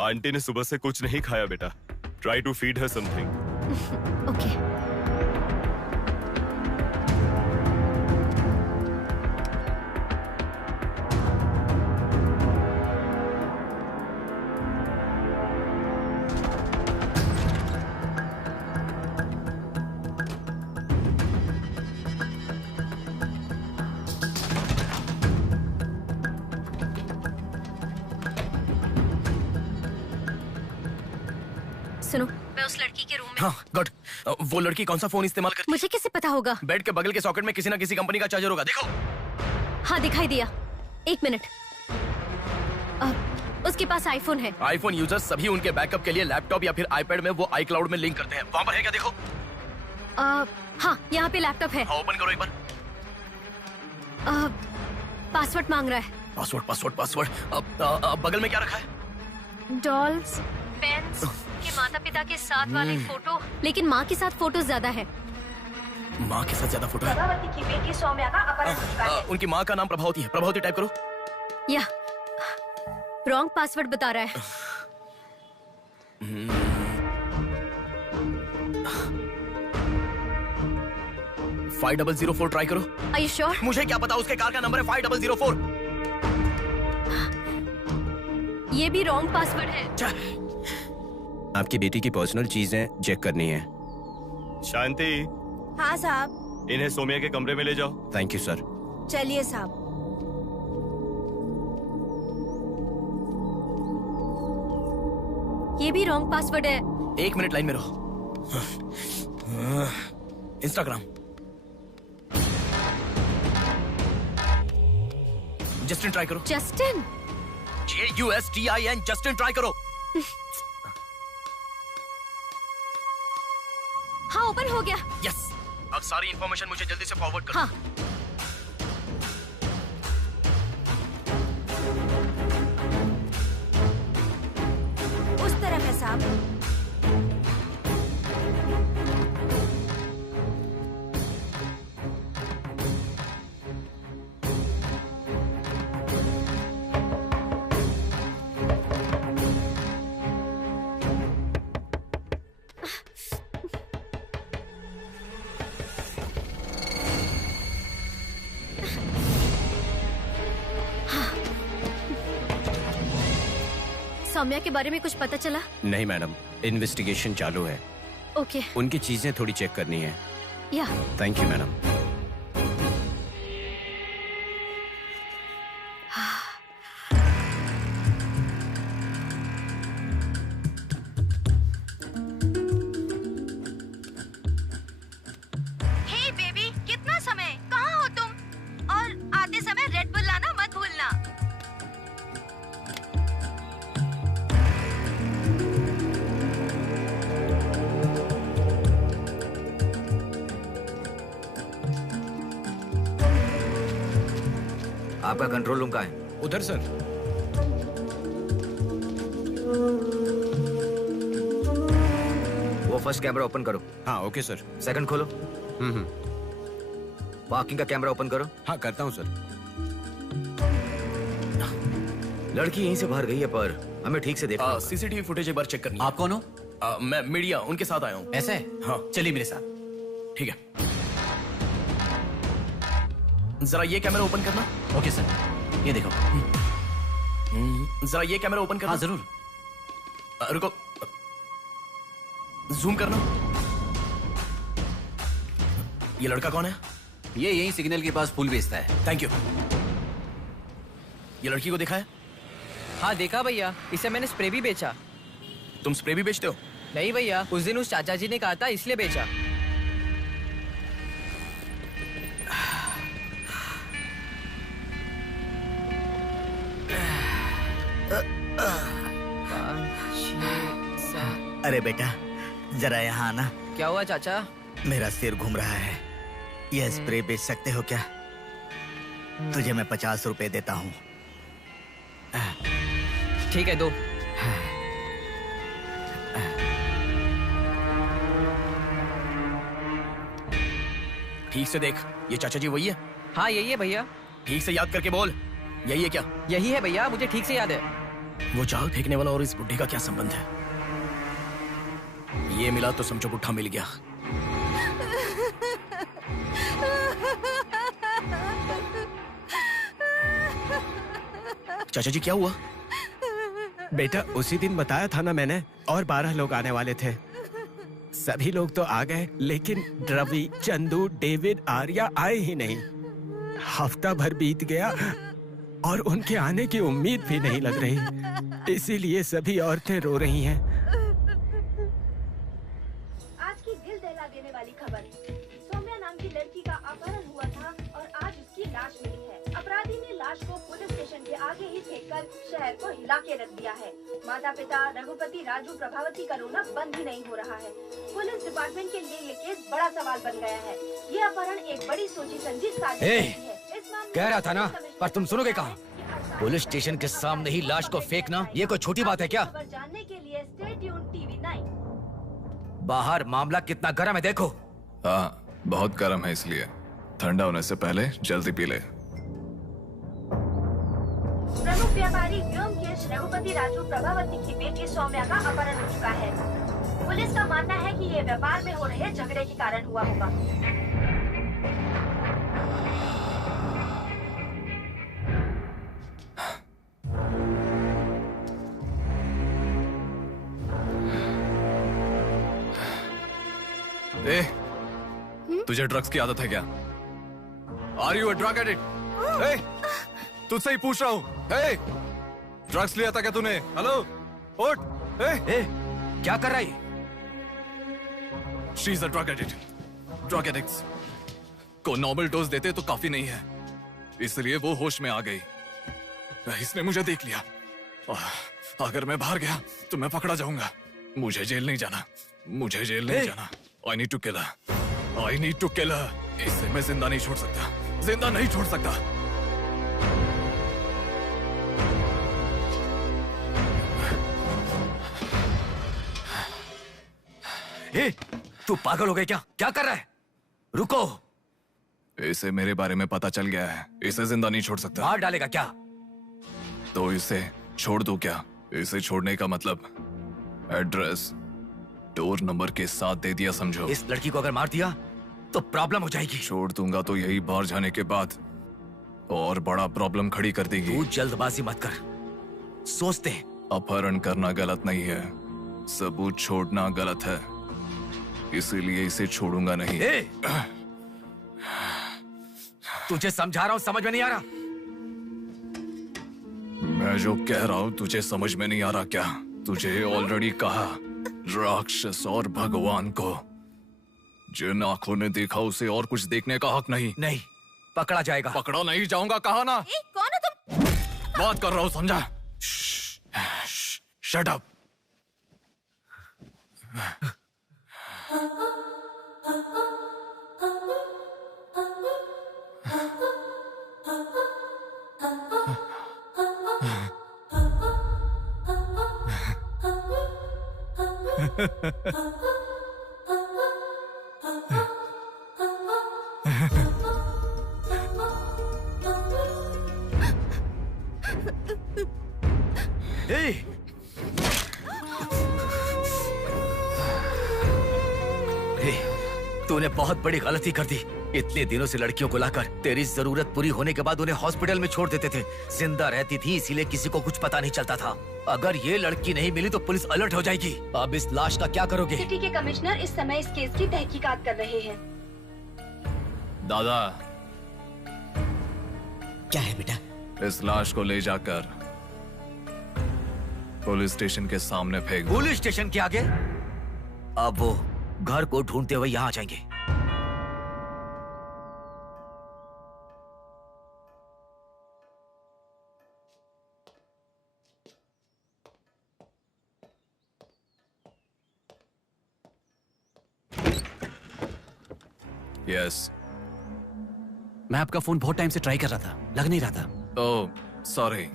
आंटी ने सुबह से कुछ नहीं खाया बेटा। Try to feed her something. Okay. सुनो, मैं उस लड़की के रूम में। हाँ गुड। वो लड़की कौन सा फोन इस्तेमाल करती? मुझे कैसे पता होगा? बेड के बगल के सॉकेट में किसी ना किसी कंपनी का चार्जर होगा, देखो। हाँ दिखाई दिया। 1 मिनट। उसके पास आईफोन है। आईफोन यूजर्स सभी उनके बैकअप के लिए लैपटॉप या फिर आईपैड में वो iCloud में लिंक करते हैं। वहाँ पर है क्या, देखो। हाँ यहाँ पे लैपटॉप है। हाँ, ओपन करो एक बार। पासवर्ड मांग रहा है। पासवर्ड। बगल में क्या रखा है? डॉल्स, पेन्स, के माता पिता के साथ वाले फोटो, लेकिन माँ के साथ फोटो ज्यादा है। माँ के साथ ज्यादा फोटो है? प्रभावती की बेटी सौम्या का अपहरण हो चुका है। उनकी माँ का नाम प्रभावती है। प्रभावती टाइप करो। या रॉन्ग पासवर्ड बता रहा है। 5004 ट्राई करो। Are you sure? मुझे क्या पता, उसके कार का नंबर है 5004। ये भी रॉन्ग पासवर्ड है। आपकी बेटी की पर्सनल चीजें चेक करनी है। शांति, हाँ साहब। इन्हें सोमिया के कमरे में ले जाओ। Thank you sir. चलिए साहब। ये भी रॉन्ग पासवर्ड है। 1 मिनट लाइन में रहो। इंस्टाग्राम। जस्टिन ट्राई करो। जस्टिन? JUSTIN, जस्टिन ट्राई करो। हाँ ओपन हो गया। यस। अब सारी इंफॉर्मेशन मुझे जल्दी से फॉरवर्ड करो। हाँ। उस तरफ है साहब। सौम्या के बारे में कुछ पता चला? नहीं मैडम, इन्वेस्टिगेशन चालू है। ओके। उनकी चीजें थोड़ी चेक करनी है। या thank you madam. Hey baby, कितना समय? कहाँ हो तुम? और आते समय रेड बुल लाना मत भूलना। आपका कंट्रोल रूम कहाँ है? उधर सर। वो फर्स्ट कैमरा ओपन करो। हाँ ओके सर। सेकंड खोलो। पार्किंग का कैमरा ओपन करो। हाँ करता हूँ सर। लड़की यहीं से बाहर गई है, पर हमें ठीक से देखना। सीसीटीवी फुटेज एक बार चेक करनी है। आप कौन हो? मैं मीडिया, उनके साथ आया हूँ। ऐसे? हाँ चलिए मेरे साथ। ठीक है। जरा ये कैमरा ओपन करना। ओके सर, ये देखो। जरा ये कैमरा ओपन करना। हाँ जरूर। रुको, जूम करना। ये लड़का कौन है? ये यही सिग्नल के पास फूल बेचता है। Thank you. ये लड़की को देखा है? हाँ देखा भैया, इसे मैंने स्प्रे भी बेचा। तुम स्प्रे भी बेचते हो? नहीं भैया, उस दिन उस चाचा जी ने कहा था इसलिए बेचा। अरे बेटा, जरा यहाँ आना। क्या हुआ चाचा? मेरा सिर घूम रहा है। यह स्प्रे बेच सकते हो क्या? तुझे मैं 50 रुपए देता हूँ। ठीक है, दो। ठीक से देख, ये चाचा जी वही है? हाँ यही है भैया। ठीक से याद करके बोल, यही है क्या? यही है भैया, मुझे ठीक से याद है। वो जाल फेंकने वाला और इस बुढ़े का क्या संबंध है? ये मिला तो समझो बुढ़ा मिल गया। चाचा जी क्या हुआ? बेटा उसी दिन बताया था ना मैंने, और 12 लोग आने वाले थे। सभी लोग तो आ गए, लेकिन रवि, चंदू, डेविड, आर्या आए ही नहीं। हफ्ता भर बीत गया और उनके आने की उम्मीद भी नहीं लग रही। इसीलिए सभी औरतें रो रही हैं। आगे ही फेंककर शहर को हिला के रख दिया है। माता पिता रघुपति राजू प्रभावती का रोना बंद ही नहीं हो रहा है। पुलिस डिपार्टमेंट के लिए ये केस बड़ा सवाल बन गया है। ये अपहरण एक बड़ी सोची समझी साजिश है। कह रहा था ना, पर तुम सुनोगे कहाँ? पुलिस स्टेशन के सामने ही लाश को फेंकना ये कोई छोटी बात है क्या? जानने के लिए स्टे ट्यून्ड टीवी 9। बाहर मामला कितना गर्म है देखो। हाँ, बहुत गर्म है, इसलिए ठंडा होने से पहले जल्दी पी ले। प्रमुख व्यापारी व्योमकेश रघुपति राजू प्रभावती की बेटी सौम्या का अपहरण हो चुका है। पुलिस का मानना है कि ये व्यापार में हो रहे झगड़े के कारण हुआ होगा। तुझे ड्रग्स की आदत है क्या? Are you a drug addict? तुझसे ही पूछ रहा हूँ। ड्रग्स लिया था क्या तूने? हेलो, उठ। क्या कर रहा है? She is a drug addict. Drug addicts को नॉर्मल डोज देते तो काफी नहीं है, इसलिए वो होश में आ गई। इसने मुझे देख लिया। अगर मैं बाहर गया तो मैं पकड़ा जाऊंगा। मुझे जेल नहीं जाना, मुझे जेल नहीं जाना। I need to kill her. I need to kill her. इसे मैं जिंदा नहीं छोड़ सकता, जिंदा नहीं छोड़ सकता। तू पागल हो गया क्या? क्या कर रहा है? रुको। इसे मेरे बारे में पता चल गया है, इसे जिंदा नहीं छोड़ सकता। मार डालेगा क्या? तो इसे छोड़ दूं क्या? इसे छोड़ने का मतलब एड्रेस डोर नंबर के साथ दे दिया, समझो। इस लड़की को अगर मार दिया तो प्रॉब्लम हो जाएगी। छोड़ दूंगा तो यही बाहर जाने के बाद और बड़ा प्रॉब्लम खड़ी कर देगी। तू जल्दबाजी मत कर, सोचते हैं। अपहरण करना गलत नहीं है, सबूत छोड़ना गलत है, इसीलिए इसे छोड़ूंगा नहीं। तुझे समझा रहा हूं, समझ में नहीं आ रहा? मैं जो कह रहा हूं तुझे समझ में नहीं आ रहा क्या? तुझे ऑलरेडी कहा, राक्षस और भगवान को जिन आंखों ने देखा उसे और कुछ देखने का हक नहीं। नहीं, पकड़ा जाएगा। पकड़ा नहीं जाऊंगा, कहा ना। कौन है तुम? बात कर रहा हूं, समझा? Shut up. तूने बहुत बड़ी गलती कर दी। इतने दिनों से लड़कियों को लाकर तेरी जरूरत पूरी होने के बाद उन्हें हॉस्पिटल में छोड़ देते थे। जिंदा रहती थी इसीलिए किसी को कुछ पता नहीं चलता था। अगर ये लड़की नहीं मिली तो पुलिस अलर्ट हो जाएगी। अब इस लाश का क्या करोगे? सिटी के कमिश्नर इस समय इस केस की तहकीकात कर रहे हैं। दादा, क्या है बेटा? इस लाश को ले जाकर पुलिस स्टेशन के सामने फेंक दो। पुलिस स्टेशन के आगे? अब वो घर को ढूंढते हुए यहाँ आ जाएंगे। यस। मैं आपका फोन बहुत टाइम से ट्राई कर रहा था, लग नहीं रहा था। ओह सॉरी,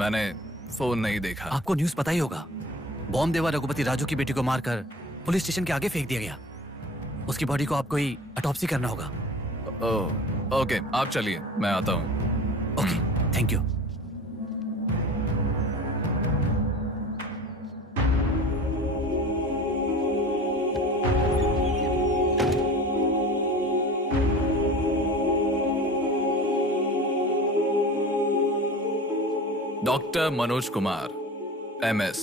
मैंने फोन नहीं देखा। आपको न्यूज़ पता ही होगा, बॉम्ब देवा रघुपति राजू की बेटी को मारकर पुलिस स्टेशन के आगे फेंक दिया गया। उसकी बॉडी को आपको ही ऑटोप्सी करना होगा। ओह ओके, आप चलिए, मैं आता हूँ। Okay, thank you. Doctor Manoj Kumar, MS,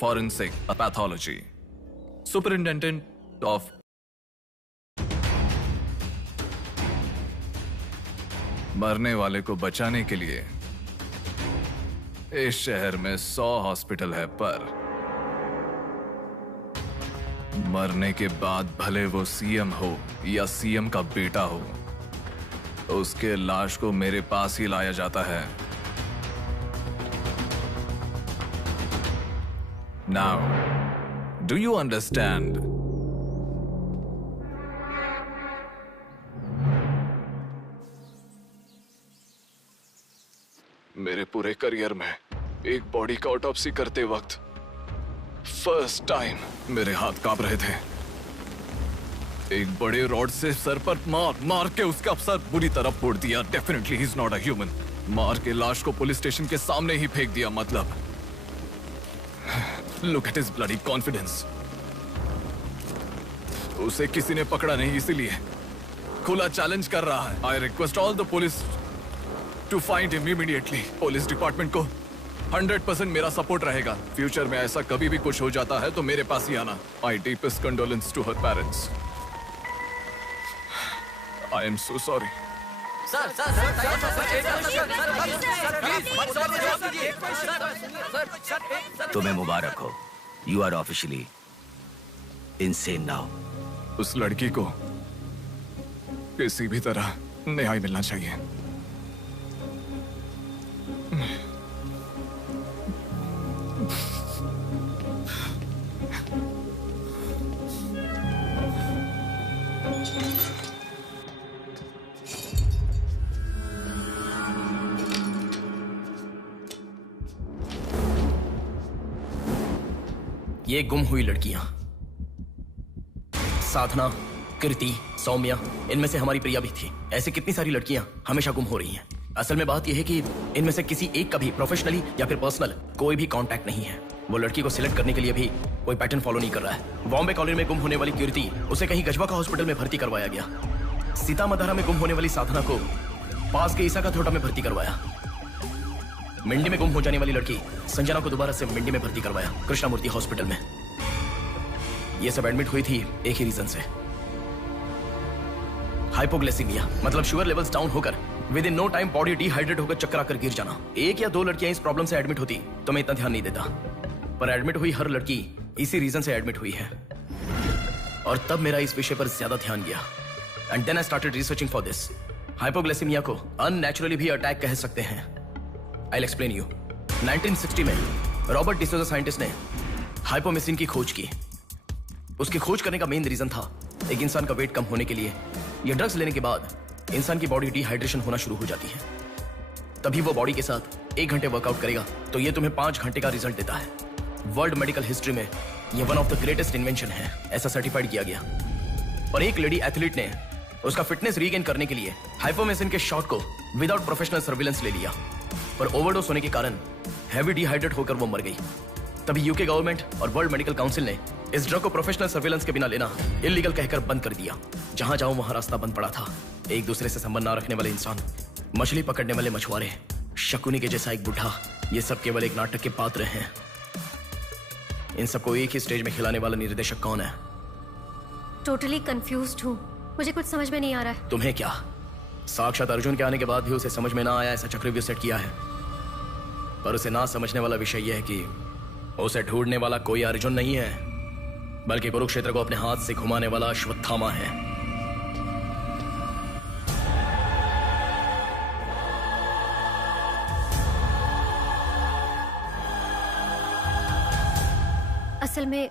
forensic pathology, superintendent of मरने वाले को बचाने के लिए इस शहर में 100 हॉस्पिटल है, पर मरने के बाद भले वो CM हो या CM का बेटा हो, उसके लाश को मेरे पास ही लाया जाता है। Now, do you understand? मेरे पूरे करियर में एक बॉडी का ऑटोप्सी करते वक्त फर्स्ट टाइम मेरे हाथ कांप रहे थे। एक बड़े रॉड से सर पर मार के उसका सर बुरी तरह फोड़ दिया। Definitely he is not a human. मार के लाश को पुलिस स्टेशन के सामने ही फेंक दिया। मतलब look at his bloody confidence. उसे किसी ने पकड़ा नहीं, इसीलिए खुला चैलेंज कर रहा है। I request all the police to find him immediately. Police department को 100% मेरा सपोर्ट रहेगा। फ्यूचर में ऐसा कभी भी कुछ हो जाता है तो मेरे पास ही आना। I deepest condolences to her parents. I am so sorry. तुम्हें मुबारक हो। You are officially insane now. उस लड़की को किसी भी तरह न्याय मिलना चाहिए। ये गुम हुई लड़कियां साधना, कृति, सौम्या, इनमें से हमारी प्रिया भी थी। ऐसे कितनी सारी लड़कियां हमेशा गुम हो रही हैं। असल में बात यह है कि इनमें से किसी एक का भी प्रोफेशनली या फिर पर्सनल कोई भी कांटेक्ट नहीं है। वो लड़की को सिलेक्ट करने के लिए भी कोई पैटर्न फॉलो नहीं कर रहा है। बॉम्बे कॉलोनी में गुम होने वाली कीर्ति, उसे कहीं गजवा का हॉस्पिटल में भर्ती करवाया गया। सीतामढ़ी में गुम होने वाली साधना को पास के ईसा का थोटा में भर्ती करवाया। मिंडी में गुम हो जाने वाली लड़की संजना को दोबारा से मिंडी में भर्ती करवाया, कृष्णामूर्ति हॉस्पिटल में। ये सब एडमिट हुई थी एक ही रीजन से, हाइपोग्लाइसेमिया, मतलब शुगर लेवल्स डाउन होकर within no time body dehydrate होकर चक्कर आकर गिर जाना। एक या दो लड़कियां इस प्रॉब्लम से एडमिट होती तो मैं इतना ध्यान नहीं देता, पर एडमिट हुई हर लड़की इसी रीजन से एडमिट हुई है। और तब मेरा इस विषय पर ज्यादा ध्यान गया। And then I started researching for this. Hypoglycaemia को अननेचुरली भी अटैक कह सकते हैं। I will explain you. 1960 में रॉबर्ट डिसोजा साइंटिस्ट ने हाइपोमेसिन की खोज की। उसकी खोज करने का मेन रीजन था एक इंसान का वेट कम होने के लिए ये ड्रग्स लेने के बाद इंसान की बॉडी डिहाइड्रेशन होना शुरू हो जाती है। तभी वो बॉडी के साथ 1 घंटे वर्कआउट करेगा तो ये तुम्हें 5 घंटे का रिजल्ट देता है। वर्ल्ड मेडिकल हिस्ट्री में ये one of the greatest invention है, ऐसा सर्टिफाइड किया गया। पर एक लेडी एथलीट ने उसका फिटनेस रीगेन करने के लिए हाइपोमेसिन के शॉट को विदाउट प्रोफेशनल सर्विलेंस ले लिया, पर ओवरडोज होने के कारण हैवी डिहाइड्रेट होकर वो मर गई। तभी यूके गवर्नमेंट और वर्ल्ड मेडिकल काउंसिल ने इस ड्रग को प्रोफेशनल सर्विलेंस के बिना लेना इलीगल कहकर बंद कर दिया। जहां जाओ वहां रास्ता बंद पड़ा था। एक दूसरे से संबंध ना रखने वाले इंसान, मछली पकड़ने वाले मछुआरे, शकुनी के जैसा एक बुढ़ा, ये सब केवल एक नाटक के पात्र हैं। इन सबको एक ही स्टेज में खिलाने वाला निर्देशक कौन है? टोटली कंफ्यूज्ड हूँ, मुझे कुछ समझ में नहीं आ रहा है। तुम्हें क्या? साक्षात अर्जुन के आने के बाद भी उसे समझ में ना आया ऐसा चक्रव्यूह सेट किया है। पर उसे ना समझने वाला विषय यह है कि उसे ढूंढने वाला कोई अर्जुन नहीं है, बल्कि कुरुक्षेत्र को अपने हाथ से घुमाने वाला अश्वत्थामा है। असल में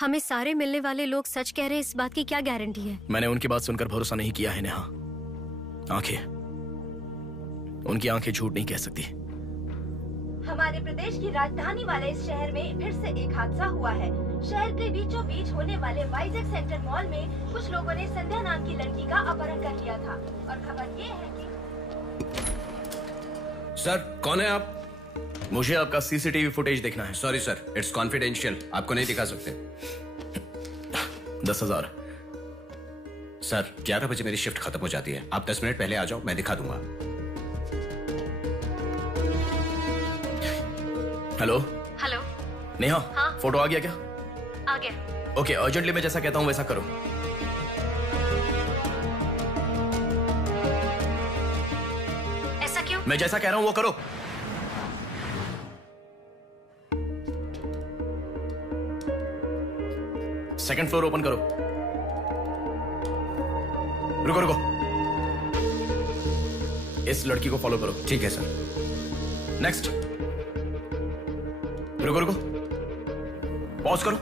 हमें सारे मिलने वाले लोग सच कह रहे हैं, इस बात की क्या गारंटी है? मैंने उनकी बात सुनकर भरोसा नहीं किया है नेहा। आंखें, उनकी आंखें झूठ नहीं कह सकती। हमारे प्रदेश की राजधानी वाले इस शहर में फिर से एक हादसा हुआ है। शहर के बीचों बीच होने वाले वाइजैक सेंटर मॉल में कुछ लोगों ने संध्या नाम की लड़की का अपहरण कर लिया था और खबर ये है कि सर, कौन है आप? मुझे आपका सीसीटीवी फुटेज देखना है। सॉरी सर, इट्स कॉन्फिडेंशियल, आपको नहीं दिखा सकते। 10,000। सर, 11 बजे मेरी शिफ्ट खत्म हो जाती है, आप 10 मिनट पहले आ जाओ, मैं दिखा दूंगा। हेलो हेलो नेहा, हाँ? फोटो आ गया क्या? आ गया। ओके, अर्जेंटली मैं जैसा कहता हूँ वैसा करो। ऐसा क्यों? मैं जैसा कह रहा हूँ वो करो। सेकंड फ्लोर ओपन करो। रुको रुको, इस लड़की को फॉलो करो। ठीक है सर। नेक्स्ट। रुको रुको, पॉज करो,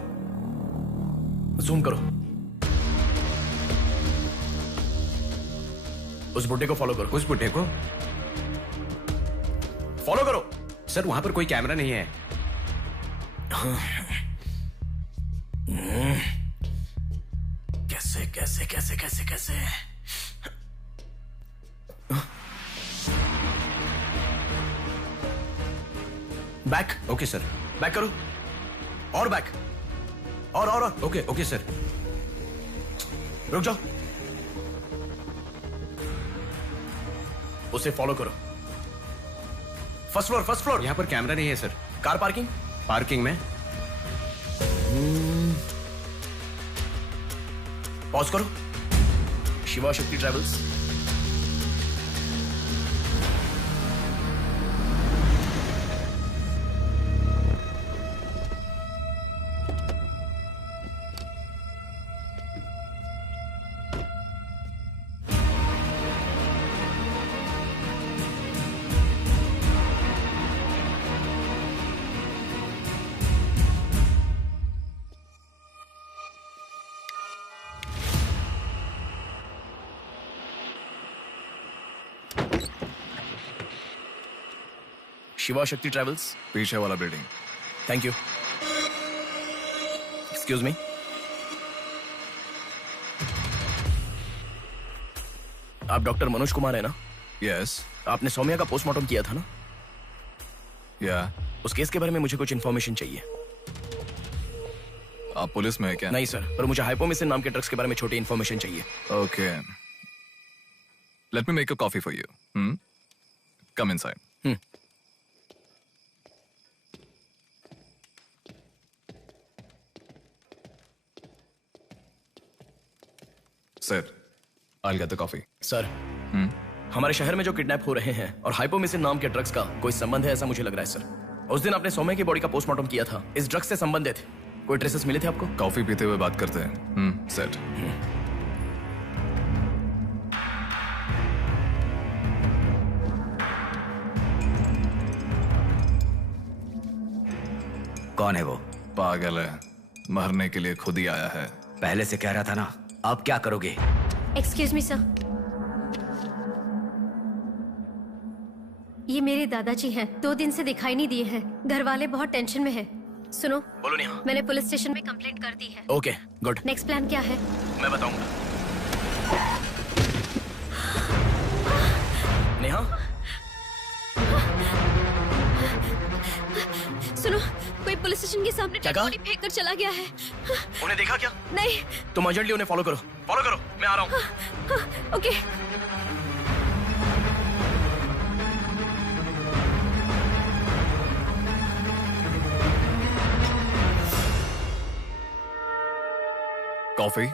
जूम करो, उस बुड्ढे को फॉलो करो। उस बुड्ढे को फॉलो करो। सर वहां पर कोई कैमरा नहीं है। कैसे कैसे कैसे कैसे कैसे बैक। Okay sir. बैक करो और बैक और ओके ओके सर। रुक जाओ, उसे फॉलो करो। First floor, first floor. यहाँ पर कैमरा नहीं है सर। कार पार्किंग, पार्किंग में। पॉज करो। शिवा शक्ति ट्रैवल्स। शिवा शक्ति ट्रैवल्स, पीछे वाला building. Thank you. Excuse me. आप डॉक्टर मनोज कुमार है ना? यस। आपने सौम्या का पोस्टमार्टम किया था ना? या। उस केस के बारे में मुझे कुछ इन्फॉर्मेशन चाहिए। आप पुलिस में है क्या? नहीं सर, पर मुझे हाइपोमिसिन नाम के ड्रग्स के बारे में छोटी इन्फॉर्मेशन चाहिए। Okay, let me make a coffee for you. Come inside. Sir, I'll get the coffee. Sir, हमारे शहर में जो किडनैप हो रहे हैं और हाइपोमिसिन नाम के ड्रग्स का कोई संबंध है ऐसा मुझे लग रहा है सर। उस दिन आपने सौम्या की बॉडी का पोस्टमार्टम किया था, इस ड्रग्स से संबंधित कोई ट्रेसेस मिले थे आपको? कॉफी पीते हुए बात करते हैं। सेट। कौन है वो? पागल है, मरने के लिए खुद ही आया है। पहले से कह रहा था ना। अब क्या करोगे? एक्सक्यूज मी सर, ये मेरे दादाजी हैं। 2 दिन से दिखाई नहीं दिए हैं। घर वाले बहुत टेंशन में हैं। सुनो, बोलो नेहा। मैंने पुलिस स्टेशन में कंप्लेंट कर दी है। Okay, good. नेक्स्ट प्लान क्या है? मैं बताऊंगा। नेहा, सुनो, कोई पुलिस स्टेशन के सामने क्या डेड बॉडी फेंक कर चला गया है। उन्हें देखा क्या? नहीं। तुम अर्जेंटली उन्हें फॉलो करो। फॉलो करो, मैं आ रहा हूँ। ओके। कॉफी?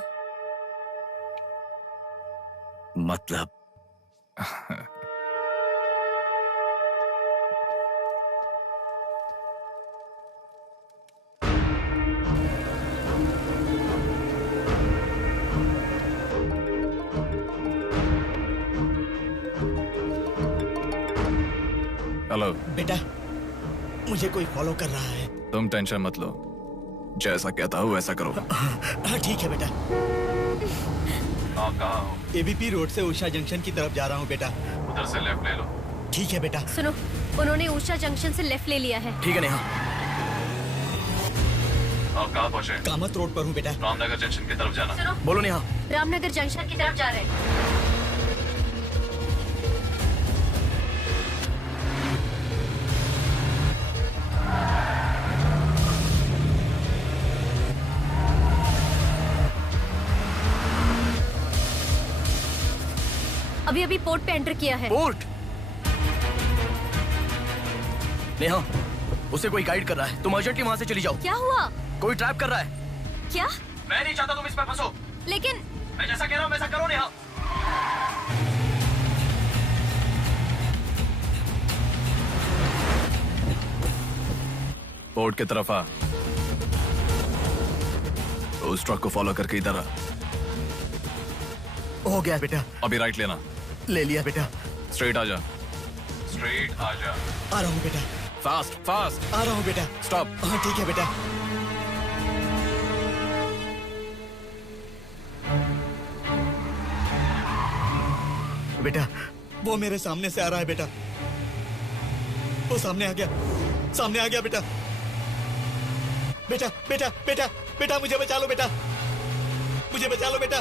मतलब हेलो बेटा, मुझे कोई फॉलो कर रहा है। तुम टेंशन मत लो, जैसा कहता हूँ वैसा करो। हाँ ठीक है बेटा। आप कहाँ हो? एबीपी रोड से उषा जंक्शन की तरफ जा रहा हूँ बेटा। उधर से लेफ्ट ले लो। ठीक है बेटा। सुनो, उन्होंने उषा जंक्शन से लेफ्ट ले लिया है। ठीक है नेहा। आप कहाँ पहुँचे? कामत रोड पर हूँ बेटा। रामनगर जंक्शन की तरफ जाना। सुनो, बोलो नेहा। रामनगर जंक्शन की तरफ जा रहे हैं। अभी अभी पोर्ट पे एंटर किया है। पोर्ट? नेहा, उसे कोई गाइड कर रहा है। तुम अर्जेंटली वहां से चली जाओ। क्या हुआ? कोई ट्रैप कर रहा है। क्या? मैं नहीं चाहता तुम इस पर फंसो। लेकिन मैं जैसा कह रहा हूं वैसा करो नेहा। पोर्ट की तरफ आ। उस ट्रक को फॉलो करके इधर आ। हो गया बेटा। अभी राइट लेना। ले लिया बेटा। स्ट्रेट आ जा। स्ट्रेट आ जा। आ रहा हूँ बेटा। Fast fast. आ रहा हूँ बेटा। स्टॉप। हाँ ठीक है बेटा। बेटा वो मेरे सामने से आ रहा है बेटा, वो सामने आ गया, सामने आ गया बेटा। बेटा बेटा बेटा बेटा मुझे बचा लो बेटा, मुझे बचा लो बेटा,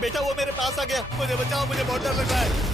बेटा वो मेरे पास आ गया, मुझे बचाओ, मुझे बहुत डर लग रहा है।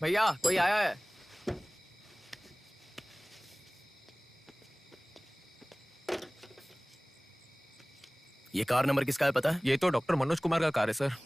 भैया कोई आया है। ये कार नंबर किसका है पता है? ये तो डॉक्टर मनोज कुमार का कार है sir.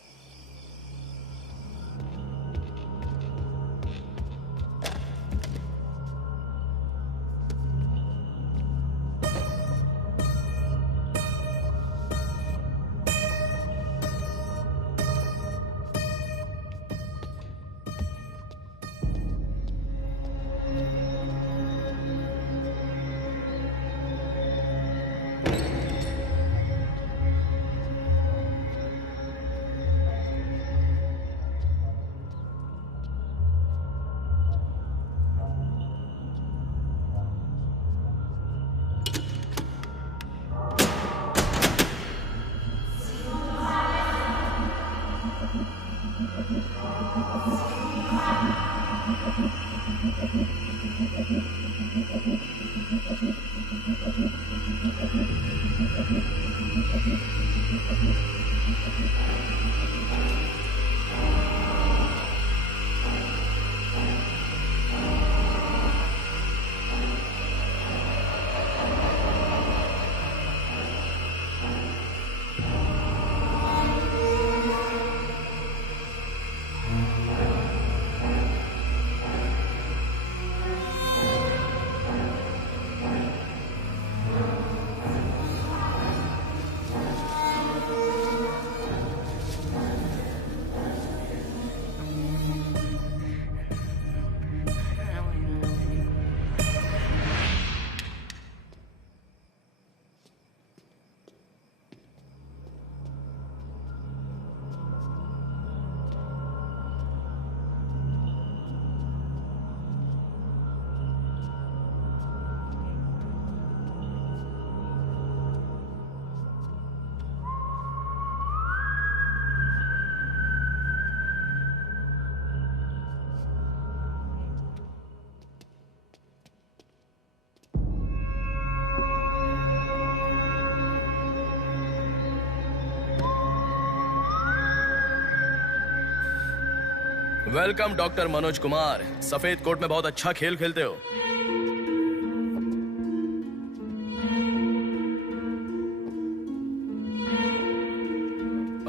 Welcome doctor Manoj Kumar, सफेद कोट में बहुत अच्छा खेल खेलते हो।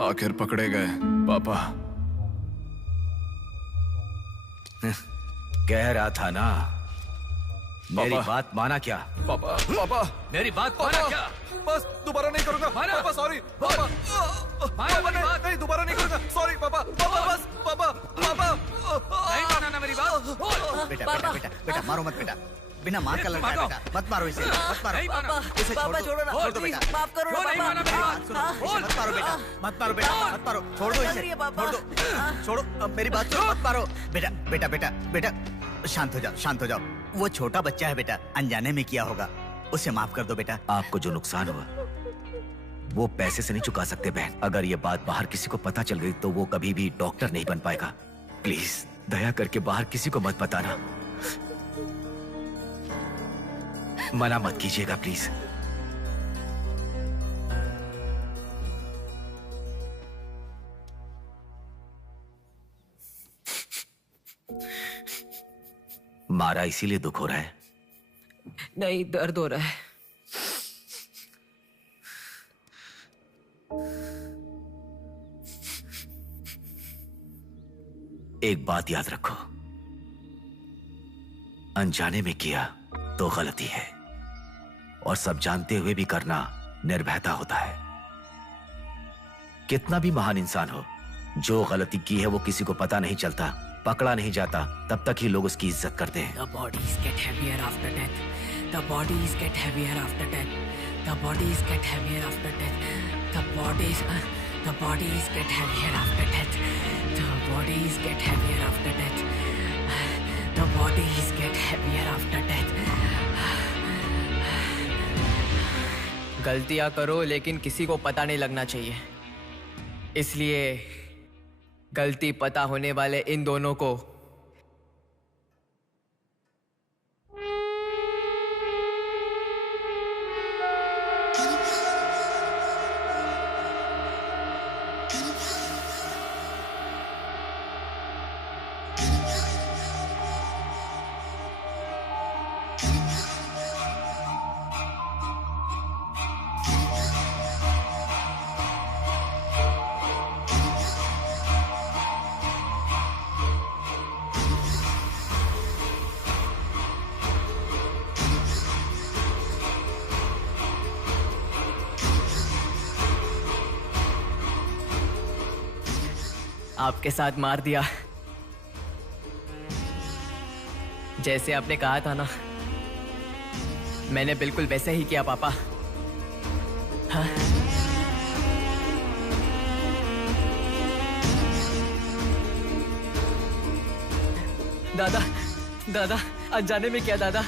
आखिर पकड़े गए पापा। कह रहा था ना, मेरी बात माना क्या? पापा पापा मेरी बात माना क्या? बस दोबारा नहीं करूंगा पापा, सॉरी पापा, पापा नहीं दोबारा नहीं करूंगा, सॉरी पापा, पापा बस पापा, पापा नहीं माना ना मेरी बात। बेटा बेटा बेटा बेटा मारो मत बेटा, बिना मार का लड़का है बेटा, मत मारो इसे, मत मारो, इसे छोड़ दो बेटा, माफ करो ना इसे मत मारो बेटा, मत मारो बेटा, मत मारो, छोड़ दो इसे, छोड़ दो, छोड़ो, अब मेरी बात सुनो, मत मारो बेटा, बेटा बेटा बेटा शांत हो जाओ, शांत हो जाओ, वो छोटा बच्चा है बेटा, अनजाने में किया होगा, उसे माफ कर दो बेटा। आपको जो नुकसान हुआ वो पैसे से नहीं चुका सकते बहन। अगर ये बात बाहर किसी को पता चल गई तो वो कभी भी डॉक्टर नहीं बन पाएगा। प्लीज दया करके बाहर किसी को मत बताना, मना मत कीजिएगा प्लीज। मारा इसीलिए दुख हो रहा है? नहीं, दर्द हो रहा है। एक बात याद रखो, अनजाने में किया तो गलती है, और सब जानते हुए भी करना निर्भयता होता है। कितना भी महान इंसान हो, जो गलती की है वो किसी को पता नहीं चलता, पकड़ा नहीं जाता, तब तक ही लोग उसकी इज्जत करते हैं। The bodies get heavier after death. The bodies get heavier after death. The bodies get heavier after death. The bodies get heavier after death. The bodies get heavier after death. The bodies get heavier after death. गलतियां करो लेकिन किसी को पता नहीं लगना चाहिए, इसलिए गलती पता होने वाले इन दोनों को आपके साथ मार दिया, जैसे आपने कहा था ना, मैंने बिल्कुल वैसे ही किया पापा। हाँ? दादा, दादा, अनजाने में किया दादा,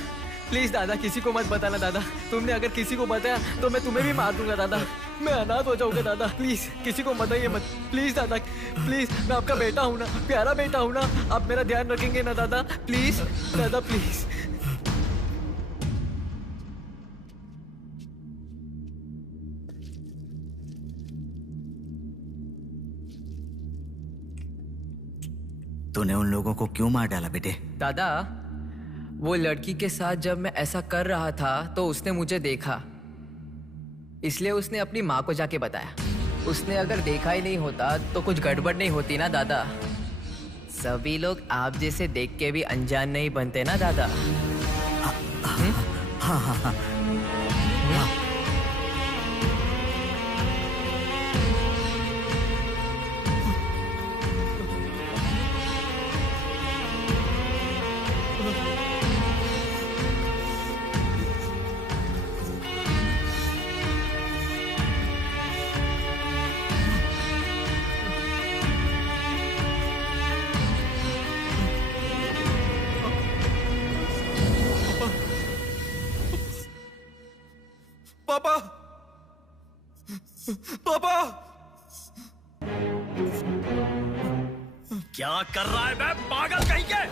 प्लीज दादा किसी को मत बताना दादा, तुमने अगर किसी को बताया तो मैं तुम्हें भी मार दूंगा दादा, मैं अनाथ हो जाऊंगा दादा, प्लीज किसी को बताइए मत, प्लीज दादा, प्लीज, मैं आपका बेटा हूँ ना, प्यारा बेटा हूँ ना, आप मेरा ध्यान रखेंगे ना दादा, प्लीज दादा, प्लीज। तूने उन लोगों को क्यों मार डाला बेटे? दादा, वो लड़की के साथ जब मैं ऐसा कर रहा था तो उसने मुझे देखा, इसलिए उसने अपनी माँ को जाके बताया। उसने अगर देखा ही नहीं होता तो कुछ गड़बड़ नहीं होती ना दादा। सभी लोग आप जैसे देख के भी अनजान नहीं बनते ना दादा। हाँ हाँ हाँ। पापा, पापा, क्या कर रहा है मैं पागल कहीं के?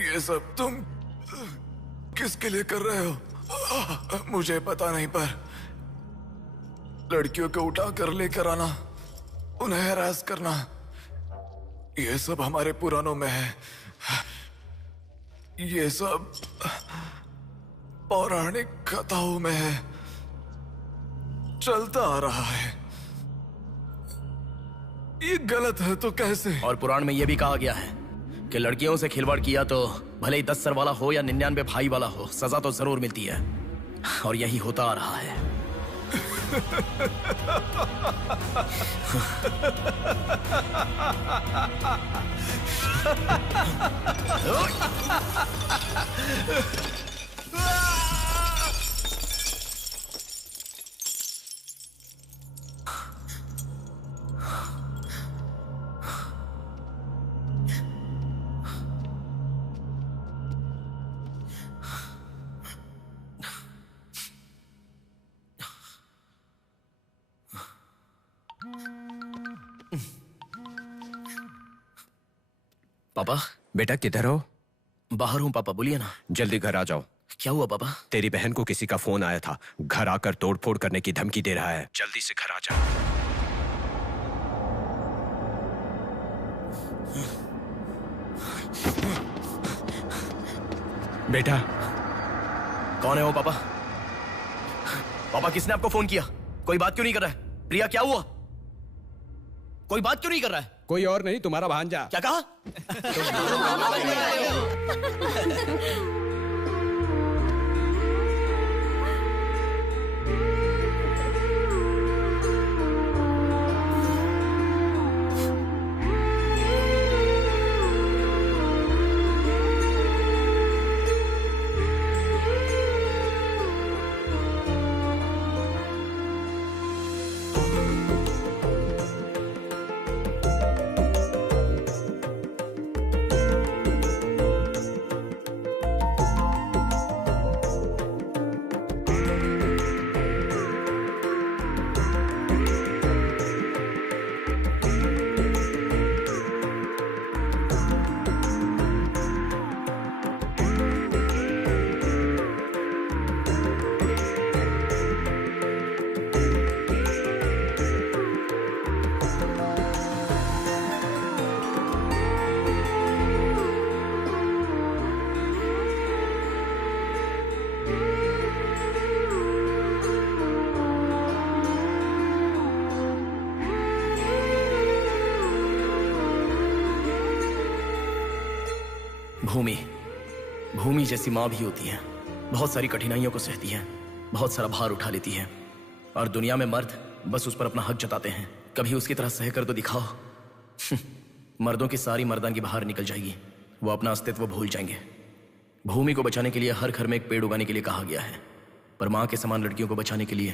ये सब तुम किसके लिए कर रहे हो? मुझे पता नहीं, पर लड़कियों को उठा कर लेकर आना, उन्हें हैरास करना, ये सब हमारे पुराणों में है। ये सब पौराणिक कथाओं में है, चलता आ रहा है। ये गलत है तो कैसे? और पुराण में यह भी कहा गया है कि लड़कियों से खिलवाड़ किया तो भले ही 10 सर वाला हो या 99 भाई वाला हो, सजा तो जरूर मिलती है। और यही होता आ रहा है। पापा। बेटा किधर हो? बाहर हूँ पापा, बोलिए ना। जल्दी घर आ जाओ। क्या हुआ पापा? तेरी बहन को किसी का फोन आया था, घर आकर तोड़फोड़ करने की धमकी दे रहा है। जल्दी से घर आ जा। बेटा। कौन है वो पापा? पापा किसने आपको फोन किया? कोई बात क्यों नहीं कर रहा है? प्रिया क्या हुआ? कोई बात क्यों नहीं कर रहा है? कोई और नहीं, तुम्हारा भांजा। क्या कहा? भूमि जैसी माँ भी होती है, बहुत सारी कठिनाइयों को सहती है, बहुत सारा भार उठा लेती है, और दुनिया में मर्द बस उस पर अपना हक जताते हैं। कभी उसकी तरह सह कर तो दिखाओ। मर्दों की सारी मर्दानगी बाहर निकल जाएगी, वो अपना अस्तित्व भूल जाएंगे। भूमि को बचाने के लिए हर घर में एक पेड़ उगाने के लिए कहा गया है, पर माँ के समान लड़कियों को बचाने के लिए